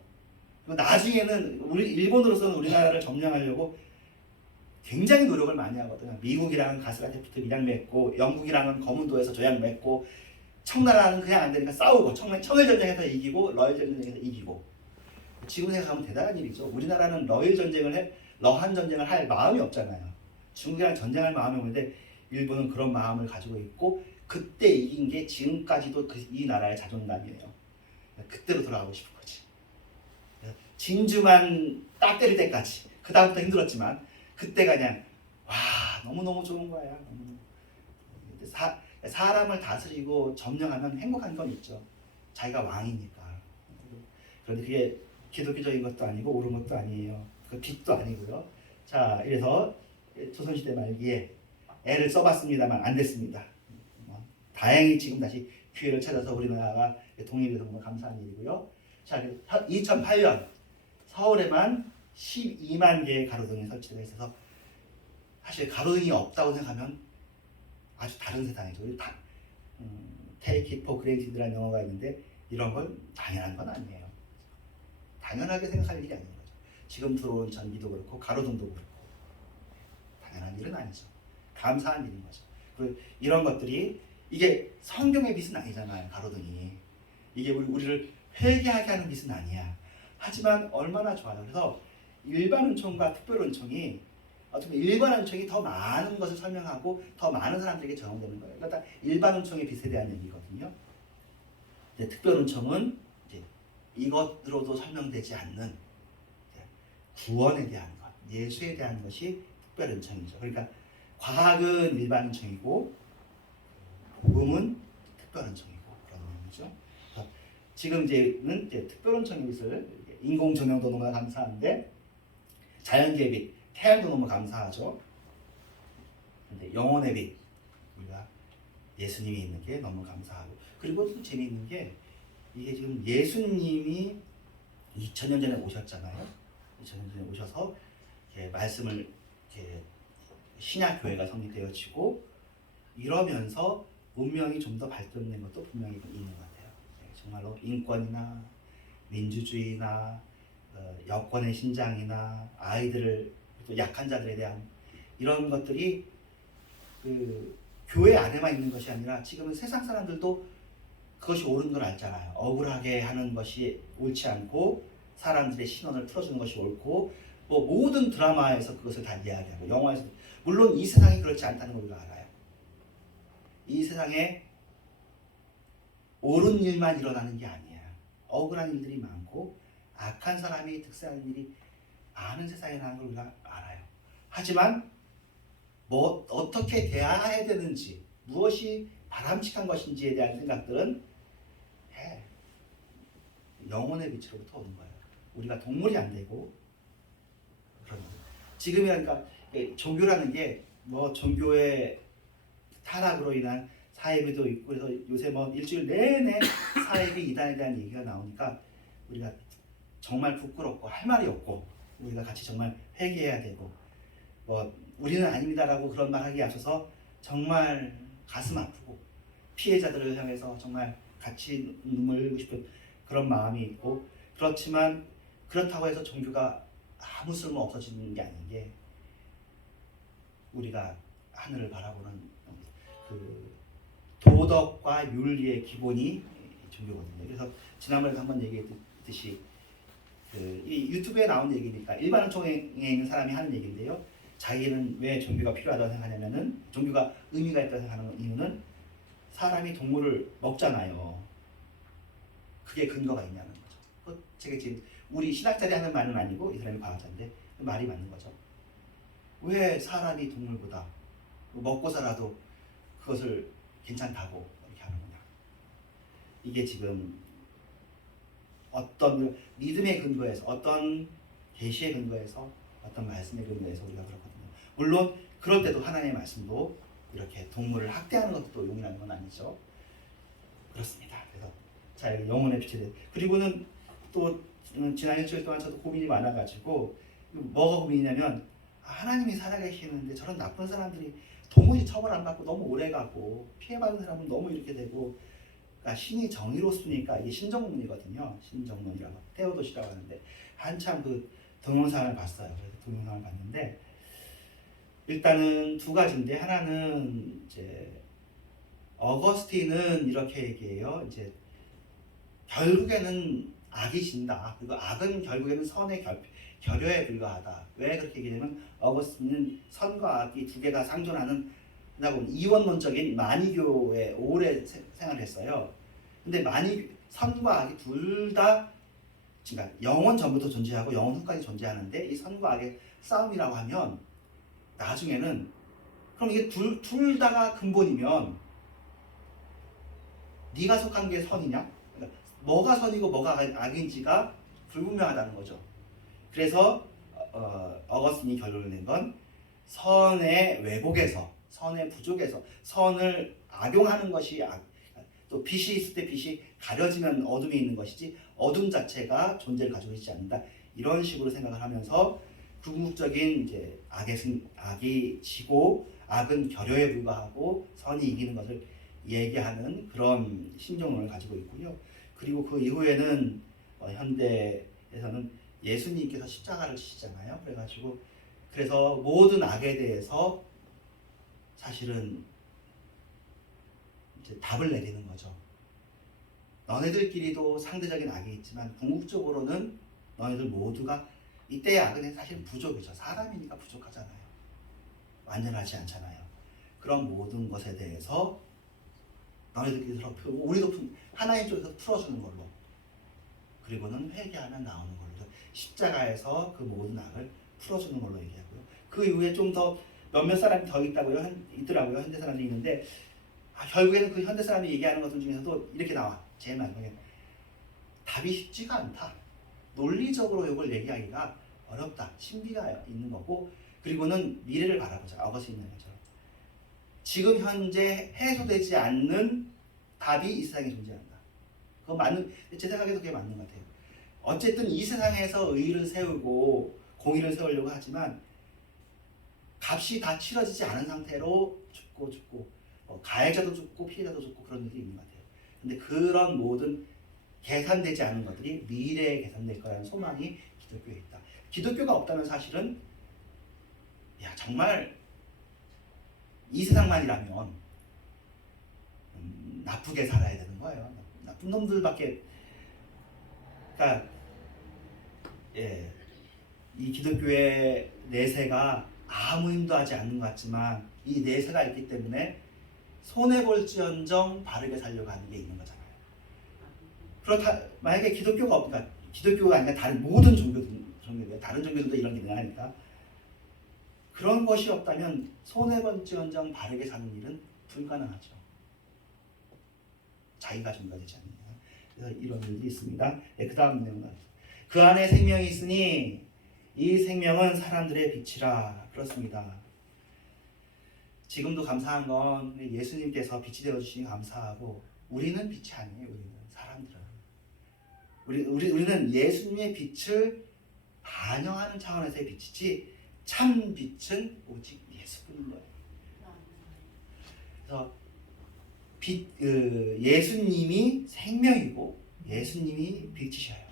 그리고 나중에는 일본으로서는 우리나라를 점령하려고 굉장히 노력을 많이 하거든요. 미국이랑은 가스라테프트 밀양 맺고 영국이랑은 거문도에서 조약 맺고 청나라는 그냥 안 되니까 싸우고 청일전쟁에서 이기고 러일전쟁에서 이기고 지금 생각하면 대단한 일이죠. 우리나라는 러한 전쟁을 할 마음이 없잖아요. 중국이랑 전쟁할 마음이 없는데 일본은 그런 마음을 가지고 있고 그때 이긴 게 지금까지도 이 나라의 자존감이에요. 그때로 돌아가고 싶은 거지. 진주만 딱 때릴 때까지. 그 다음부터 힘들었지만 그때가 그냥 와 너무너무 좋은 거야. 사람을 다스리고 점령하면 행복한 건 있죠. 자기가 왕이니까. 그런데 그게 기독교적인 것도 아니고 옳은 것도 아니에요. 그 빚도 아니고요. 자, 이래서 조선시대 말기에 애를 써봤습니다만 안 됐습니다. 다행히 지금 다시 기회를 찾아서 우리나라가 독립해서 너무 감사한 일이고요. 자, 2008년 서울에만 12만 개의 가로등이 설치되어 있어서 사실 가로등이 없다고 생각하면 아주 다른 세상이죠. Take it for granted라는 영어가 있는데 이런 건 당연한 건 아니에요. 당연하게 생각할 일이 아닌 거죠. 지금 들어온 전기도 그렇고 가로등도 그렇고 당연한 일은 아니죠. 감사한 일인 거죠. 그리고 이런 것들이 이게 성경의 빛은 아니잖아요. 가로등이 이게 우리를 회개하게 하는 빛은 아니야. 하지만 얼마나 좋아요. 그래서 일반 은총과 특별 은총이 어떻게 일반 은총이 더 많은 것을 설명하고 더 많은 사람들에게 적용되는 거예요. 그러니까 일반 은총의 빛에 대한 얘기거든요. 근데 특별 은총은 이제 이것으로도 설명되지 않는 구원에 대한 것, 예수에 대한 것이 특별 은총이죠. 그러니까 과학은 일반 은총이고 복음은 특별 은총이고 그런 의미죠. 지금 이제는 특별 은총의 빛을 인공 조명도 너무 감사한데 자연계의 빛, 태양도 너무 감사하죠. 근데 영혼의 빛, 우리가 예수님이 있는 게 너무 감사하고 그리고 또 재미있는 게 이게 지금 예수님이 2000년 전에 오셨잖아요. 2000년 전에 오셔서 이렇게 말씀을 이렇게 신약 교회가 성립되어지고 이러면서 문명이 좀 더 발전된 것도 분명히 있는 것 같아요. 정말로 인권이나 민주주의나 여권의 신장이나 아이들을 또 약한 자들에 대한 이런 것들이 그 교회 안에만 있는 것이 아니라 지금은 세상 사람들도 그것이 옳은 걸 알잖아요. 억울하게 하는 것이 옳지 않고 사람들의 신원을 풀어주는 것이 옳고 뭐 모든 드라마에서 그것을 다 이야기하고 영화에서 물론 이 세상이 그렇지 않다는 걸 우리가 알아요. 이 세상에 옳은 일만 일어나는 게 아니야. 억울한 일들이 많고 악한 사람이 득세하는 일이 많은 세상이라는 걸 우리가 알아요. 하지만 뭐 어떻게 대해야 되는지 무엇이 바람직한 것인지에 대한 생각들은 영혼의 빛으로부터 오는 거예요. 우리가 동물이 안 되고 그런 거예요. 지금이니까 종교라는 게 뭐 종교의 타락으로 인한 사이비도 있고 그래서 요새 뭐 일주일 내내 사이비 이단에 대한 얘기가 나오니까 우리가 정말 부끄럽고 할 말이 없고 우리가 같이 정말 회개해야 되고 뭐 우리는 아닙니다라고 그런 말 하기에 앞서서 정말 가슴 아프고 피해자들을 향해서 정말 같이 눈물 흘리고 싶은 그런 마음이 있고 그렇지만 그렇다고 해서 종교가 아무 쓸모 없어지는 게 아닌 게 우리가 하늘을 바라보는 그 도덕과 윤리의 기본이 종교거든요. 그래서 지난번에 한번 얘기했듯이 있듯이 이 유튜브에 나온 얘기니까 일반 총에 있는 사람이 하는 얘기인데요. 자기는 왜 종교가 필요하다고 생각하냐면은 종교가 의미가 있다고 생각하는 이유는 사람이 동물을 먹잖아요. 그게 근거가 있냐는 거죠. 제가 지금 우리 신학자들이 하는 말은 아니고 이 사람이 과학자인데 말이 맞는 거죠. 왜 사람이 동물보다 먹고 살아도 그것을 괜찮다고 이렇게 하는 거냐. 이게 지금 어떤 믿음의 근거에서, 어떤 계시의 근거에서, 어떤 말씀의 근거에서 우리가 그렇거든요. 물론 그럴 때도 하나님의 말씀도 이렇게 동물을 학대하는 것도 용인하는 건 아니죠. 그렇습니다. 그래서 자, 영혼의 빛에 그리고는 또 지난 일주일 동안 저도 고민이 많아가지고 뭐가 고민이냐면 하나님이 살아계시는데 저런 나쁜 사람들이 도무지 처벌 안 받고 너무 오래가고 피해받는 사람은 너무 이렇게 되고, 그러니까 신이 정의롭으니까 이게 신정론이거든요. 신정론이라고 테오도시라고 하는데 한참 그 동영상을 봤어요. 그래서 동영상을 봤는데 일단은 두 가지인데, 하나는 이제 어거스틴은 이렇게 얘기해요. 이제 결국에는 악이 진다. 그리고 악은 결국에는 선의 결여에 불과하다. 왜 그렇게 얘기하냐면 어거스틴은 선과 악이 두 개가 상존하는 이원론적인 마니교에 오래 생활했어요. 근데 선과 악이 둘 다 그러니까 영원 전부터 존재하고 영원 후까지 존재하는데 이 선과 악의 싸움이라고 하면 나중에는 그럼 이게 둘 다가 근본이면 네가 속한 게 선이냐? 그러니까 뭐가 선이고 뭐가 악인지가 불분명하다는 거죠. 그래서 어거스틴이 결론을 낸 건 선의 왜곡에서, 선의 부족에서 선을 악용하는 것이 악, 또 빛이 있을 때 빛이 가려지면 어둠이 있는 것이지 어둠 자체가 존재를 가지고 있지 않는다. 이런 식으로 생각을 하면서 궁극적인 이제 악이 지고 악은 결여에 불과하고 선이 이기는 것을 얘기하는 그런 신정론을 가지고 있고요. 그리고 그 이후에는 현대에서는 예수님께서 십자가를 지시잖아요. 그래서 모든 악에 대해서 사실은 이제 답을 내리는 거죠. 너네들끼리도 상대적인 악이 있지만 궁극적으로는 너네들 모두가 이때의 악은 사실 부족이죠. 사람이니까 부족하잖아요. 완전하지 않잖아요. 그런 모든 것에 대해서 너희들끼리 서로 우리도 하나님 쪽에서 풀어주는 걸로, 그리고는 회개하면 나오는 걸로, 십자가에서 그 모든 악을 풀어주는 걸로 얘기하고요. 그 이후에 좀 더 몇몇 사람이 더 있더라고요. 현대 사람들이 있는데 결국에는 그 현대 사람이 얘기하는 것들 중에서도 이렇게 나와. 제일 마지막에 답이 쉽지가 않다. 논리적으로 이걸 얘기하기가 어렵다. 신비가 있는 거고, 그리고는 미래를 바라보자. 어거스틴 것처럼 지금 현재 해소되지 않는 답이 이 세상에 존재한다. 그거 제 생각에도 그게 맞는 것 같아요. 어쨌든 이 세상에서 의를 세우고 공의를 세우려고 하지만 값이 다 치러지지 않은 상태로 죽고 가해자도 죽고 피해자도 죽고 그런 일이 있는 것 같아요. 근데 그런 모든 계산되지 않은 것들이 미래에 계산될 거라는 소망이 기독교에 있다. 기독교가 없다면 사실은 정말 이 세상만이라면 나쁘게 살아야 되는 거예요. 나쁜 놈들밖에. 그러니까 이 기독교의 내세가 아무 힘도 하지 않는 것 같지만 이 내세가 있기 때문에 손해볼지언정 바르게 살려고 하는 게 있는 거잖아요. 그렇다 만약에 기독교가 아니라 다른 모든 종교들, 다른 종교들도 이런 게 능하니까 그런 것이 없다면 손해볼지언정 바르게 사는 일은 불가능하죠. 자기가 존재되지 않는. 그래서 이런 일이 있습니다. 그 다음 내용은 그 안에 생명이 있으니 이 생명은 사람들의 빛이라. 그렇습니다. 지금도 감사한 건 예수님께서 빛이 되어주시니 감사하고, 우리는 빛이 아니에요. 우리는 사람들은 우리는 예수님의 빛을 반영하는 차원에서의 빛이지 참 빛은 오직 예수뿐인 거예요. 그래서 예수님이 생명이고 예수님이 빛이셔요.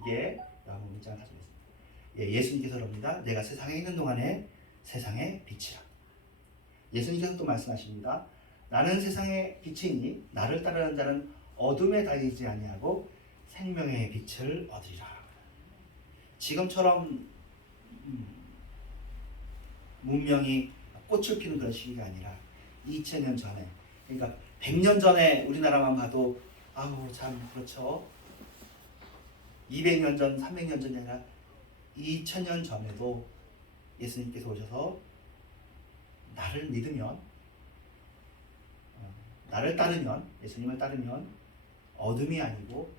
이게 요한복음 1장 가지고 있습니다. 예수님께서 그럽니다. 내가 세상에 있는 동안에 세상의 빛이라. 예수님께서 또 말씀하십니다. 나는 세상의 빛이니 나를 따르는 자는 어둠에 다니지 아니하고 생명의 빛을 얻으리라. 지금처럼 문명이 꽃을 피는 그런 시기가 아니라 2000년 전에, 그러니까 100년 전에 우리나라만 봐도 아우 참 그렇죠. 200년 전, 300년 전이 아니라 2000년 전에도 예수님께서 오셔서 나를 믿으면, 나를 따르면, 예수님을 따르면 어둠이 아니고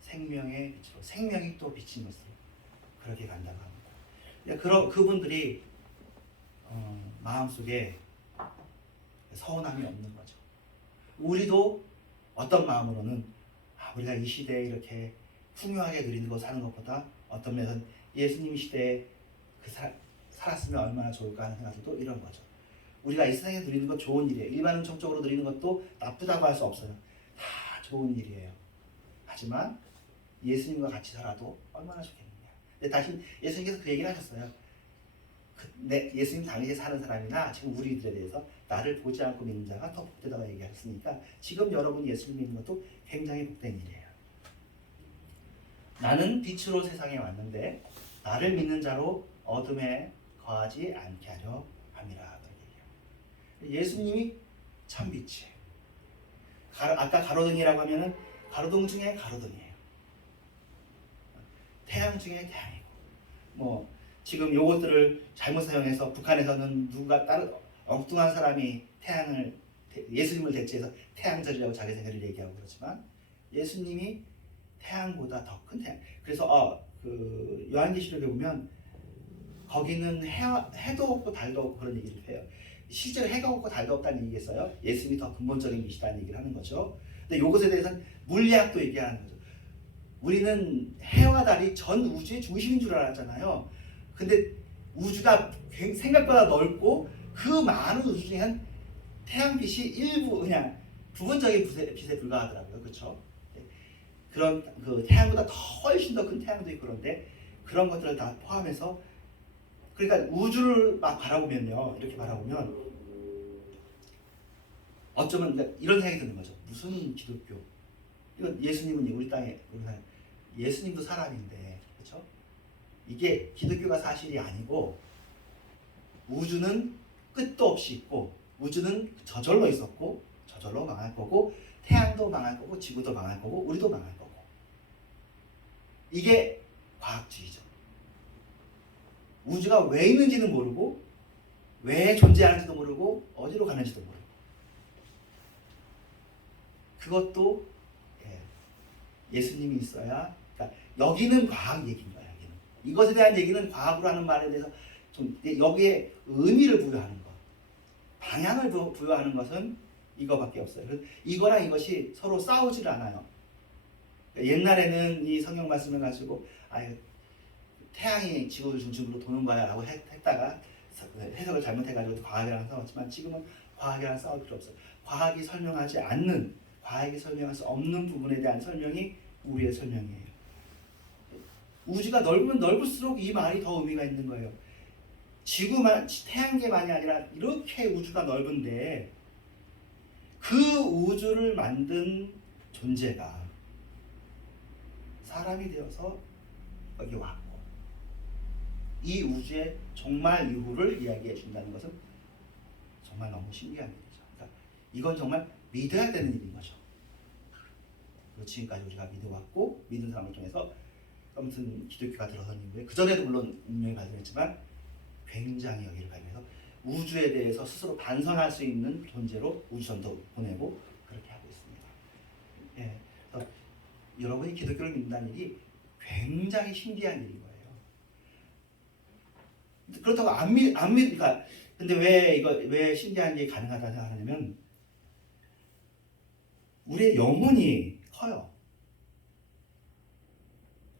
생명의 빛으로, 생명이 또 비친 것으로 그렇게 간다고 합니다. 그분들이 마음속에 서운함이 없는 거죠. 우리도 어떤 마음으로는 우리가 이 시대에 이렇게 풍요하게 누리고 사는 것보다 어떤 면에서는 예수님 시대에 살았으면 얼마나 좋을까 하는 생각도 이런 거죠. 우리가 이 세상에 누리는 건 좋은 일이에요. 일반적으로 누리는 것도 나쁘다고 할 수 없어요. 다 좋은 일이에요. 하지만 예수님과 같이 살아도 얼마나 좋겠느냐. 근데 다시 예수님께서 그 얘기를 하셨어요. 예수님 당시에 사는 사람이나 지금 우리들에 대해서 나를 보지 않고 믿는 자가 더 복되다고 얘기하셨으니까 지금 여러분이 예수님 믿는 것도 굉장히 복된 일이에요. 나는 빛으로 세상에 왔는데 나를 믿는 자로 어둠에 거하지 않게 하려 함이라. 예수님이 참 빛이에요. 아까 가로등이라고 하면은 가로등 중에 가로등이에요. 태양 중에 태양이고, 뭐 지금 요것들을 잘못 사용해서 북한에서는 누가 다른 엉뚱한 사람이 예수님을 대체해서 태양절이라고 자기 생각을 얘기하고 그렇지만 예수님이 태양보다 더 큰 태양. 그래서 그 요한계시록에 보면 거기는 해도 없고 달도 없고 그런 얘기를 해요. 실제로 해가 없고 달도 없다는 얘기겠어요? 예수님이 더 근본적인 빛이라는 얘기를 하는 거죠. 근데 이것에 대해서는 물리학도 얘기하는 거죠. 우리는 해와 달이 전 우주의 중심인 줄 알았잖아요. 근데 우주가 생각보다 넓고 그 많은 우주 중에 태양빛이 일부 그냥 부분적인 빛에 불과하더라고요. 그렇죠? 그런 그 태양보다 훨씬 더 큰 태양도 있고 그런데 그런 것들을 다 포함해서, 그러니까 우주를 막 바라보면요, 이렇게 바라보면 어쩌면 이런 생각이 드는 거죠. 무슨 기독교? 이건 예수님은 우리 땅에 예수님도 사람인데, 그렇죠? 이게 기독교가 사실이 아니고 우주는 끝도 없이 있고 우주는 저절로 있었고 저절로 망할 거고 태양도 망할 거고 지구도 망할 거고 우리도 망할 거고, 이게 과학주의죠. 우주가 왜 있는지는 모르고 왜 존재하는지도 모르고 어디로 가는지도 모르고, 그것도 예수님이 있어야, 그러니까 여기는 과학 얘기인 거야. 여기는 이것에 대한 얘기는 과학으로 하는 말에 대해서 좀 여기에 의미를 부여하는 것, 방향을 부여하는 것은 이거밖에 없어요. 이거랑 이것이 서로 싸우질 않아요. 옛날에는 이 성경 말씀을 가지고 태양이 지구를 중심으로 도는 거야 라고 했다가 해석을 잘못해가지고 과학이랑 싸웠지만 지금은 과학이랑 싸울 필요 없어요. 과학이 설명하지 않는, 과학이 설명할 수 없는 부분에 대한 설명이 우리의 설명이에요. 우주가 넓으면 넓을수록 이 말이 더 의미가 있는 거예요. 태양계만이 아니라 이렇게 우주가 넓은데 그 우주를 만든 존재가 사람이 되어서 여기 왔고 이 우주의 종말 이후를 이야기해 준다는 것은 정말 너무 신기한 일이죠. 그러니까 이건 정말 믿어야 되는 일인 거죠. 지금까지 우리가 믿어왔고 믿은 사람을 통해서 아무튼 기독교가 들어선 이후에, 그전에도 물론 운명이 발전했지만 굉장히 여기를 발견해서 우주에 대해서 스스로 반성할 수 있는 존재로 우주선도 보내고 그렇게 하고 있습니다. 그래서 여러분이 기독교를 믿는다는 일이 굉장히 신기한 일인 거예요. 그렇다고 그러니까 근데 왜 신기한 게 가능하다고 생각하냐면 우리의 영혼이 커요.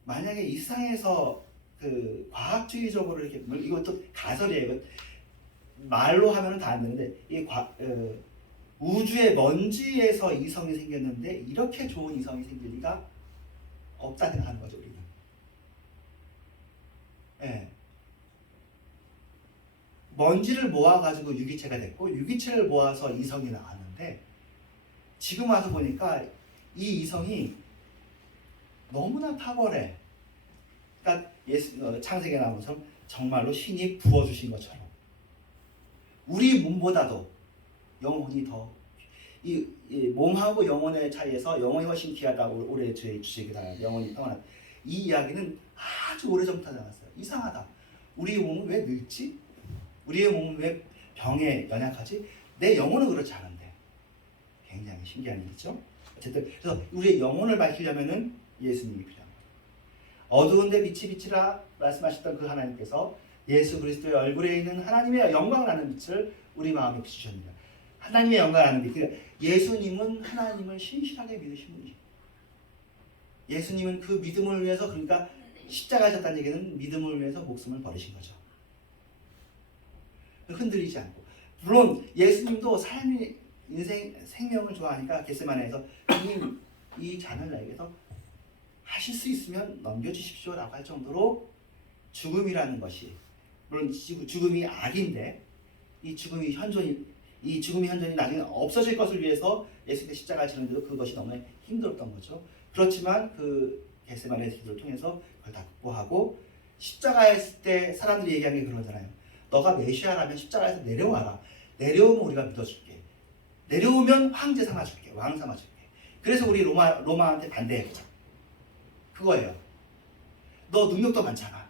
만약에 이 세상에서 그 과학주의적으로 이렇게, 이것도 가설이에요. 말로 하면은 다 안 되는데 우주의 먼지에서 이성이 생겼는데 이렇게 좋은 이성이 생길 리가 없다 생각하는 거죠, 우리는. 먼지를 모아가지고 유기체가 됐고 유기체를 모아서 이성이 나왔는데 지금 와서 보니까 이 이성이 너무나 탁월해. 그러니까 창세기에 나온 것처럼 정말로 신이 부어주신 것처럼 우리 몸보다도 영혼이 더 이 몸하고 영혼의 차이에서 영혼이 훨씬 귀하다고 올해 저희 주식이다. 영혼이 평안하다. 이 이야기는 아주 오래전부터 나왔어요. 이상하다. 우리의 몸은 왜 늙지? 우리의 몸은 왜 병에 연약하지? 내 영혼은 그렇지 않은데. 굉장히 신기한 일이죠. 어쨌든 그래서 우리의 영혼을 밝히려면은 예수님이 필요합니다. 어두운데 빛이 비치라 말씀하셨던 그 하나님께서 예수 그리스도의 얼굴에 있는 하나님의 영광을 아는 빛을 우리 마음에 비추셨느냐. 하나님의 영광을 아는 빛. 그러니까 예수님은 하나님을 신실하게 믿으신 분이죠. 예수님은 그 믿음을 위해서 그러니까 십자가에 졌다는 얘기는 믿음을 위해서 목숨을 버리신 거죠. 흔들리지 않고. 물론 예수님도 삶이 인생 생명을 좋아하니까 겟세마네에서 주님 이 잔을 나에게서 하실 수 있으면 넘겨주십시오라고 할 정도로 죽음이라는 것이 물론 죽음이 악인데 이 죽음이 현존이 나중에 없어질 것을 위해서 예수님의 십자가를 지는데도 그것이 너무 힘들었던 거죠. 그렇지만 그 겟세마네 기도를 통해서 그걸 다 극복하고 십자가에 있을 때 사람들이 얘기하는 게 그러잖아요. 너가 메시아라면 십자가에서 내려와라. 내려오면 우리가 믿어줄게. 내려오면 황제 삼아줄게. 왕 삼아줄게. 그래서 우리 로마한테 반대했죠. 그거예요. 너 능력도 많잖아.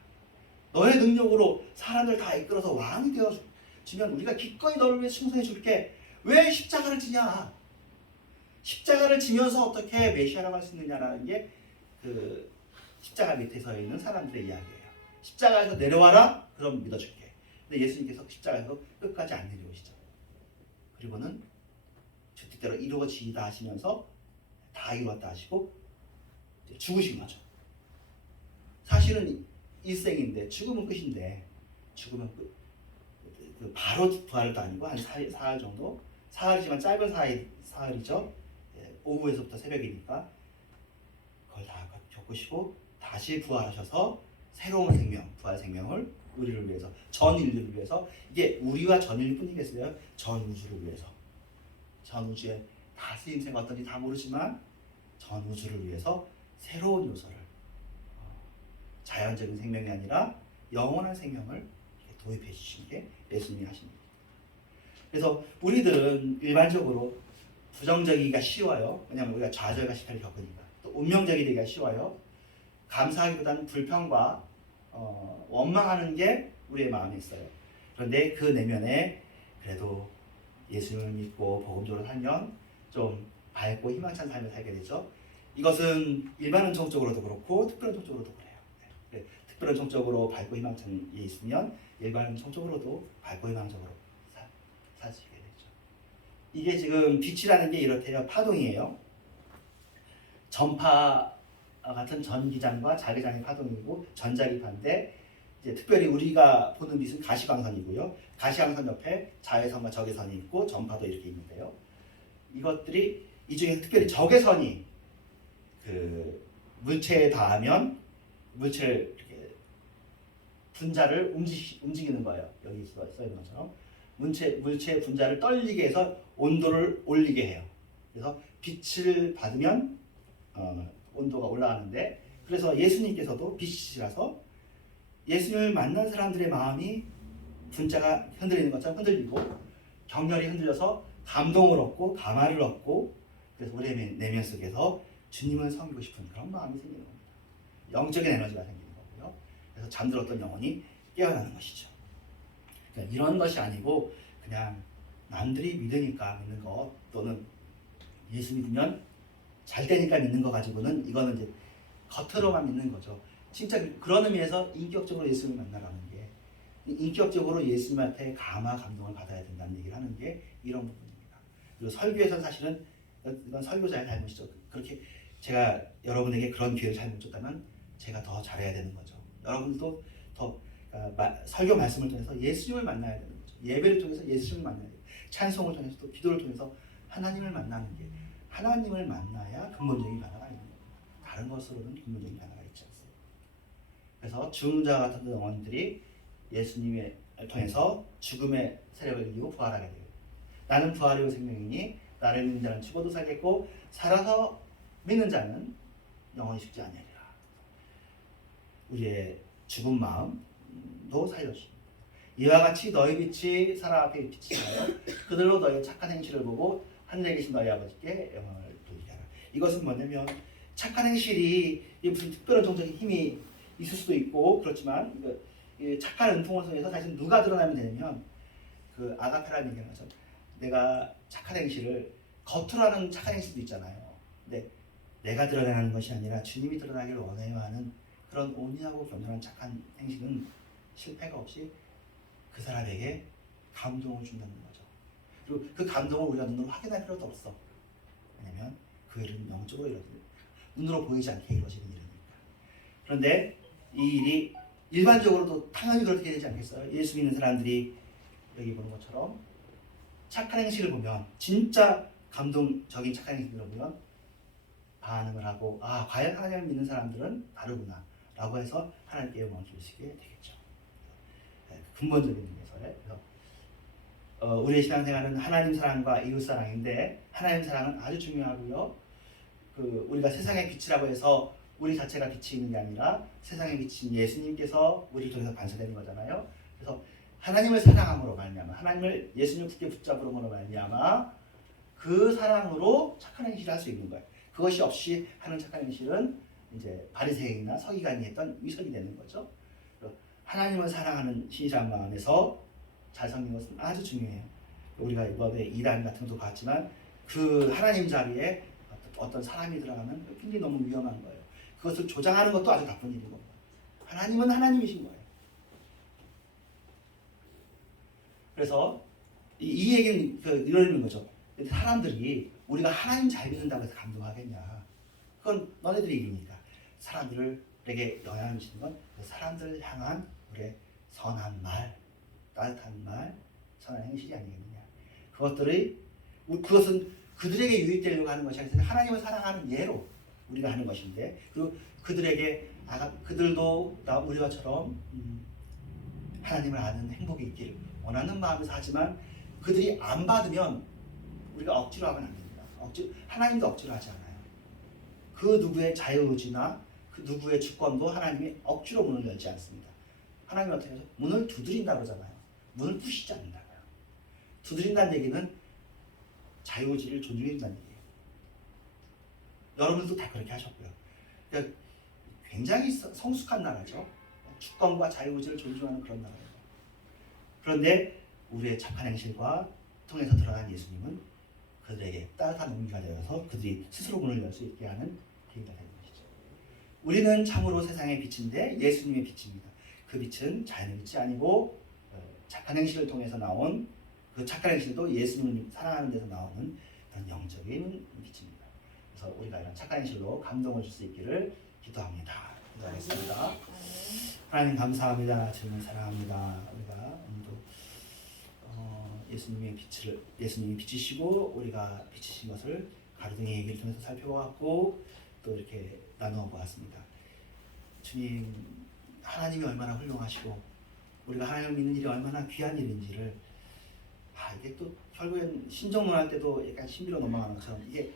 너의 능력으로 사람들 다 이끌어서 왕이 되어주면 우리가 기꺼이 너를 위해 충성해 줄게. 왜 십자가를 지냐? 십자가를 지면서 어떻게 메시아라고 할 수 있느냐라는 게 그 십자가 밑에 서 있는 사람들의 이야기예요. 십자가에서 내려와라. 그럼 믿어줄게. 근데 예수님께서 십자가에서 끝까지 안 내려오시죠. 그리고는 주 뜻대로 이루어지이다 하시면서 다 이루었다 하시고 죽으신 거죠. 사실은 일생인데 죽으면 끝인데 죽으면 바로 부활도 아니고 한 사흘 정도 사흘이지만 짧은 사흘이죠. 오후에서부터 새벽이니까 그걸 다 겪으시고 다시 부활하셔서 새로운 생명, 부활 생명을 우리를 위해서 전 인류를 위해서 이게 우리와 전 인류뿐이겠어요? 전 우주를 위해서 전 우주의 다 쓰임새가 어떤지 다 모르지만 전 우주를 위해서 새로운 요소를 자연적인 생명이 아니라 영원한 생명을 도입해 주신 게 예수님이 하신 일입니다. 그래서 우리들은 일반적으로 부정적이기가 쉬워요. 왜냐하면 우리가 좌절과 실패를 겪으니까. 또 운명적이기가 쉬워요. 감사하기보다는 불평과 원망하는 게 우리의 마음에 있어요. 그런데 그 내면에 그래도 예수님을 믿고 복음적으로 살면 좀 밝고 희망찬 삶을 살게 되죠. 이것은 일반 은총적으로도 그렇고 특별 은총적으로도 그래요. 네. 특별 은총적으로 밝고 희망찬 게 있으면 일반 은총적으로도 밝고 희망적으로 사시게 되죠. 이게 지금 빛이라는 게 이렇게요. 파동이에요. 전파 같은 전기장과 자기장의 파동이고 전자기파인데 이제 특별히 우리가 보는 빛은 가시광선이고요. 가시광선 옆에 자외선과 적외선이 있고 전파도 이렇게 있는데요. 이것들이 이 중에 특별히 적외선이 그 물체에 닿으면 물체를 이렇게 분자를 움직이는 거예요. 여기 써 있는 것처럼 물체의 분자를 떨리게 해서 온도를 올리게 해요. 그래서 빛을 받으면 온도가 올라가는데 그래서 예수님께서도 빛이라서 예수님을 만난 사람들의 마음이 분자가 흔들리는 것처럼 흔들리고 격렬히 흔들려서 감동을 얻고 감화를 얻고 그래서 우리 내면 속에서 주님을 섬기고 싶은 그런 마음이 생기는 겁니다. 영적인 에너지가 생기는 거고요. 그래서 잠들었던 영혼이 깨어나는 것이죠. 그러니까 이런 것이 아니고 그냥 남들이 믿으니까 믿는 것 또는 예수 믿으면 잘 되니까 믿는 거 가지고는 이거는 이제 겉으로만 믿는 거죠. 진짜 그런 의미에서 인격적으로 예수님을 만나라는 게 인격적으로 예수님한테 감화 감동을 받아야 된다는 얘기를 하는 게 이런 부분입니다. 그리고 설교에서는 사실은 이건 설교자의 잘못이죠. 그렇게 제가 여러분에게 그런 기회를 잘못 줬다면 제가 더 잘해야 되는 거죠. 여러분도 더 설교 말씀을 통해서 예수님을 만나야 되는 거죠. 예배를 통해서 예수님을 만나야 돼요. 찬송을 통해서 또 기도를 통해서 하나님을 만나는 게 하나님을 만나야 근본적인 변화가 있는 겁니다. 다른 것으로는 근본적인 변화가 있지 않습니다. 그래서 죽은 자 같은 영혼들이 예수님을 통해서 죽음의 세력을 이기고 부활하게 돼요. 나는 부활이고 생명이니 나를 믿는 자는 죽어도 살겠고 살아서 믿는 자는 영원히 죽지 아니하리라. 우리의 죽은 마음도 살려주십니다. 이와 같이 너희 빛이 사람 앞에 비치나요? 그들로 너희 착한 행실을 보고 하늘에 계신 너희 아버지께 영광을 돌리게 하라. 이것은 뭐냐면 착한 행실이 무슨 특별한 정적인 힘이 있을 수도 있고 그렇지만 이 착한 은총을 통해서 사실 누가 드러나면 되냐면 그 아가페라는 얘기하는 거죠. 내가 착한 행실을 겉으로 하는 착한 행실도 있잖아요. 근데 내가 드러내는 것이 아니라 주님이 드러나기를 원해요 하는 그런 온유하고 겸손한 착한 행실은 실패가 없이 그 사람에게 감동을 준다는 거죠. 그리고 그 감동을 우리가 눈으로 확인할 필요도 없어. 왜냐면 그 일은 영적으로 이루어지는 눈으로 보이지 않게 이루어지는 일이니까. 그런데 이 일이 일반적으로도 당연히 그렇게 되지 않겠어요? 예수 믿는 사람들이 여기 보는 것처럼 착한 행실을 보면 진짜 감동적인 착한 행실을 보면 반응을 하고 아 과연 하나님을 믿는 사람들은 다르구나 라고 해서 하나님께 영광을 돌리시게 되겠죠. 근본적인 의미에서요. 그래서 우리의 신앙생활은 하나님 사랑과 이웃 사랑인데 하나님 사랑은 아주 중요하고요. 그 우리가 세상의 빛이라고 해서 우리 자체가 빛이 있는 게 아니라 세상에 비친 예수님께서 우리를 통해서 반사되는 거잖아요. 그래서 하나님을 사랑함으로 말미암아 하나님을 예수님 굳게 붙잡으므로 말미암아 그 사랑으로 착한 행실을 할 수 있는 거예요. 그것이 없이 하는 착한 행실은 이제 바리새인이나 서기관이 했던 위선이 되는 거죠. 하나님을 사랑하는 신실한 마음에서 잘 섬기는 것은 아주 중요해요. 우리가 이번에 이단 같은 것도 봤지만 그 하나님 자리에 어떤 사람이 들어가면 굉장히 너무 위험한 거예요. 그것을 조장하는 것도 아주 나쁜 일인 겁니다. 하나님은 하나님이신 거예요. 그래서 이 얘기는 이런 거죠. 사람들이 우리가 하나님 잘 믿는다고 해서 감동하겠냐. 그건 너네들의 일이니까. 사람들에게 영향을 미치는 건 사람들을 향한 우리의 선한 말, 따뜻한 말, 선한 행실이 아니겠느냐. 그것은 그들에게 유익되려고 하는 것이 아니라 하나님을 사랑하는 예로 우리가 하는 것인데 그리고 그들에게 그들도 우리와처럼 하나님을 아는 행복이 있기를 원하는 마음에서 하지만 그들이 안 받으면 우리가 억지로 하면 안 됩니다. 하나님도 억지로 하지 않아요. 그 누구의 자유의지나 그 누구의 주권도 하나님이 억지로 문을 열지 않습니다. 하나님은 어떻게 해서 문을 두드린다고 그러잖아요. 문을 부시지 않는다고요. 두드린다는 얘기는 자유의지를 존중해 준다는 얘기예요. 여러분들도 다 그렇게 하셨고요. 그러니까 굉장히 성숙한 나라죠. 주권과 자유의지를 존중하는 그런 나라예요. 그런데 우리의 착한 행실과 통해서 드러난 예수님은 그들에게 따뜻한 온기가 되어서 그들이 스스로 문을 열 수 있게 하는 계기가 되는 것이죠. 우리는 참으로 세상의 빛인데 예수님의 빛입니다. 그 빛은 자연의 빛이 아니고 착한 행실을 통해서 나온 그 착한 행실도 예수님을 사랑하는 데서 나오는 그런 영적인 빛입니다. 그래서 우리가 이런 착한 행실로 감동을 줄 수 있기를 기도합니다. 기도하겠습니다. 하나님 감사합니다. 주님 사랑합니다. 우리가 오늘도 예수님이 빛이시고 우리가 빛이신 것을 가르등의 얘기를 통해서 살펴보았고 또 이렇게 나누어 보았습니다. 주님 하나님이 얼마나 훌륭하시고 우리가 하나님을 믿는 일이 얼마나 귀한 일인지를 이게 또 결국엔 신정론 할 때도 약간 신비로 넘어가는 것처럼 이게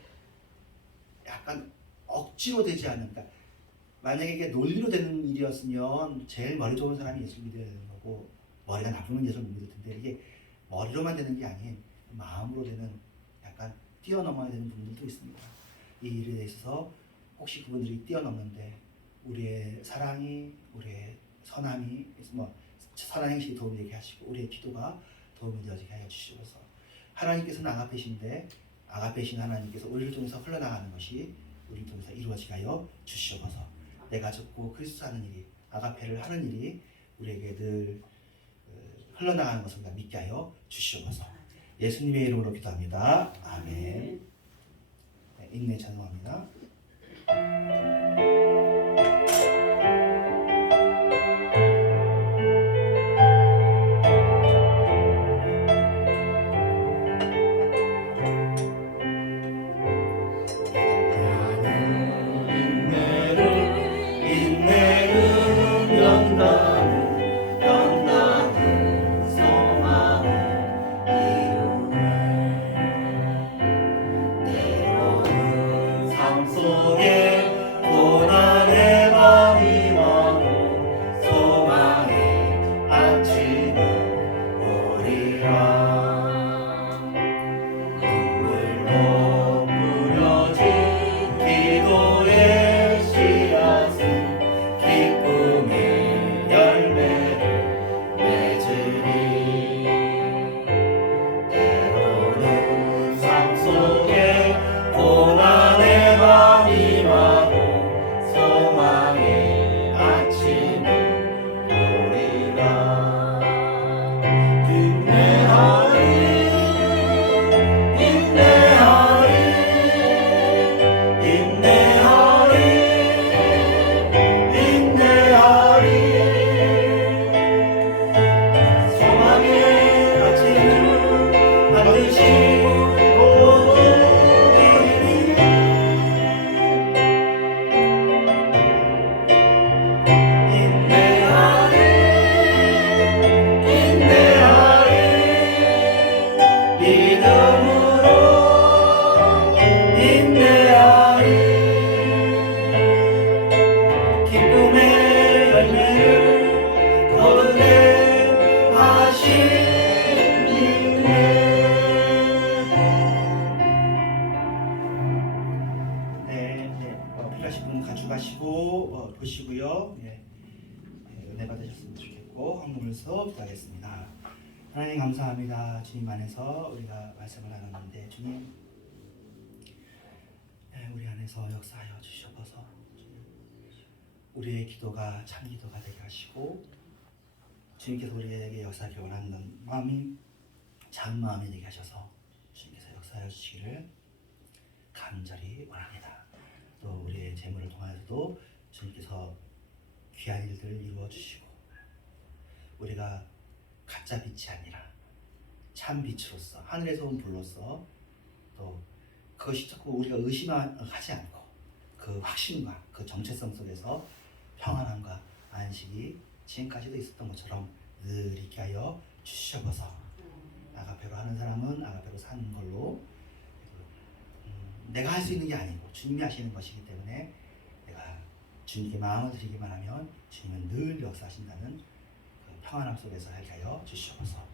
약간 억지로 되지 않는 그러니까 만약에 이게 논리로 되는 일이었으면 제일 머리 좋은 사람이 예수를 믿어야 되는 거고 머리가 나쁘면 예수를 못 믿을 텐데 이게 머리로만 되는 게 아닌 마음으로 되는 약간 뛰어넘어야 되는 분들도 있습니다. 이 일에 있어서 혹시 그분들이 뛰어넘는데 우리의 사랑이 우리의 선함이 선한 행실이 도움이 되게 하시고 우리의 기도가 도움이 되어지게 하여 주시옵소서. 하나님께서는 아가페신데 아가페신 하나님께서 우리를 통해서 흘러나가는 것이 우리를 통해서 이루어지게 하여 주시옵소서. 내가 죽고 그리스도 하는 일이 아가페를 하는 일이 우리에게 늘 흘러나가는 것을 우리가 믿게 하여 주시옵소서. 예수님의 이름으로 기도합니다. 아멘. 네, 인내 찬송합니다. 삶 주셔서 은혜 받으셨으면 좋겠고 헌금을서 기도하겠습니다. 하나님 감사합니다. 주님 안에서 우리가 말씀을 나눴는데 주님 우리 안에서 역사하여 주셔서 우리의 기도가 참 기도가 되게 하시고 주님께서 우리에게 역사하기 원하는 마음이 참 마음이 되게 하셔서 주님께서 역사하여 주시기를 간절히 원합니다. 또 우리의 재물을 통하여서도 주님께서 귀한 일들을 이루어 주시고 우리가 가짜 빛이 아니라 참 빛으로서 하늘에서 온 불로서 또 그것이 자꾸 우리가 의심하지 않고 그 확신과 그 정체성 속에서 평안함과 안식이 지금까지도 있었던 것처럼 늘 있게 하여 주시옵소서. 아가페로 하는 사람은 아가페로 사는 걸로 내가 할 수 있는 게 아니고 주님이 하시는 것이기 때문에 내가 주님께 마음을 드리기만 하면 주님은 늘 역사하신다는 그 평안함 속에서 하게 하여 주시옵소서.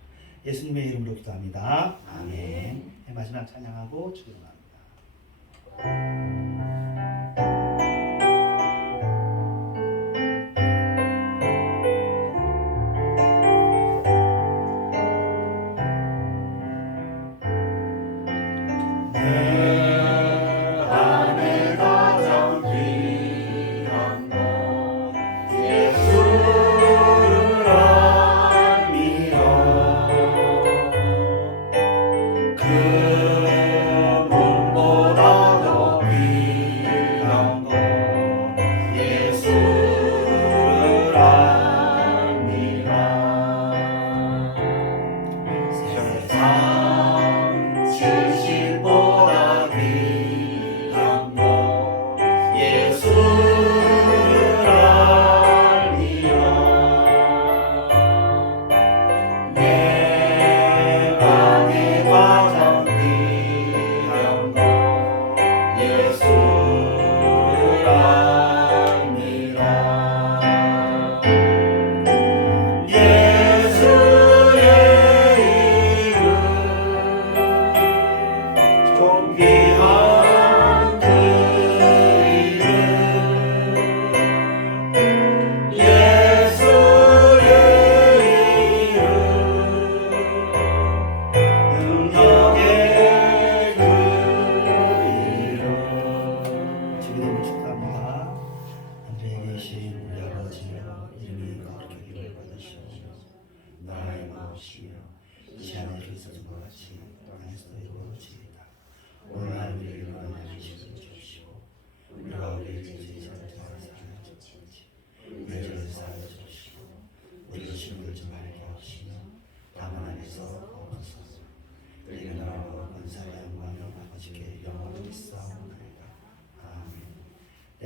예수님의 이름으로 기도합니다. 아멘. 마지막 찬양하고 축원합니다.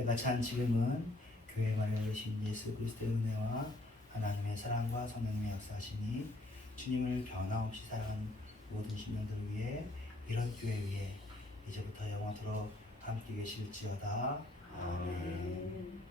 때가 찬 지금은 교회만을 열리신 예수 그리스도의 은혜와 하나님의 사랑과 성령님의 역사하심이 주님을 변함없이 사랑하는 모든 신령들 위해 이런 교회 위에 이제부터 영원토록 함께 계실지어다. 아멘.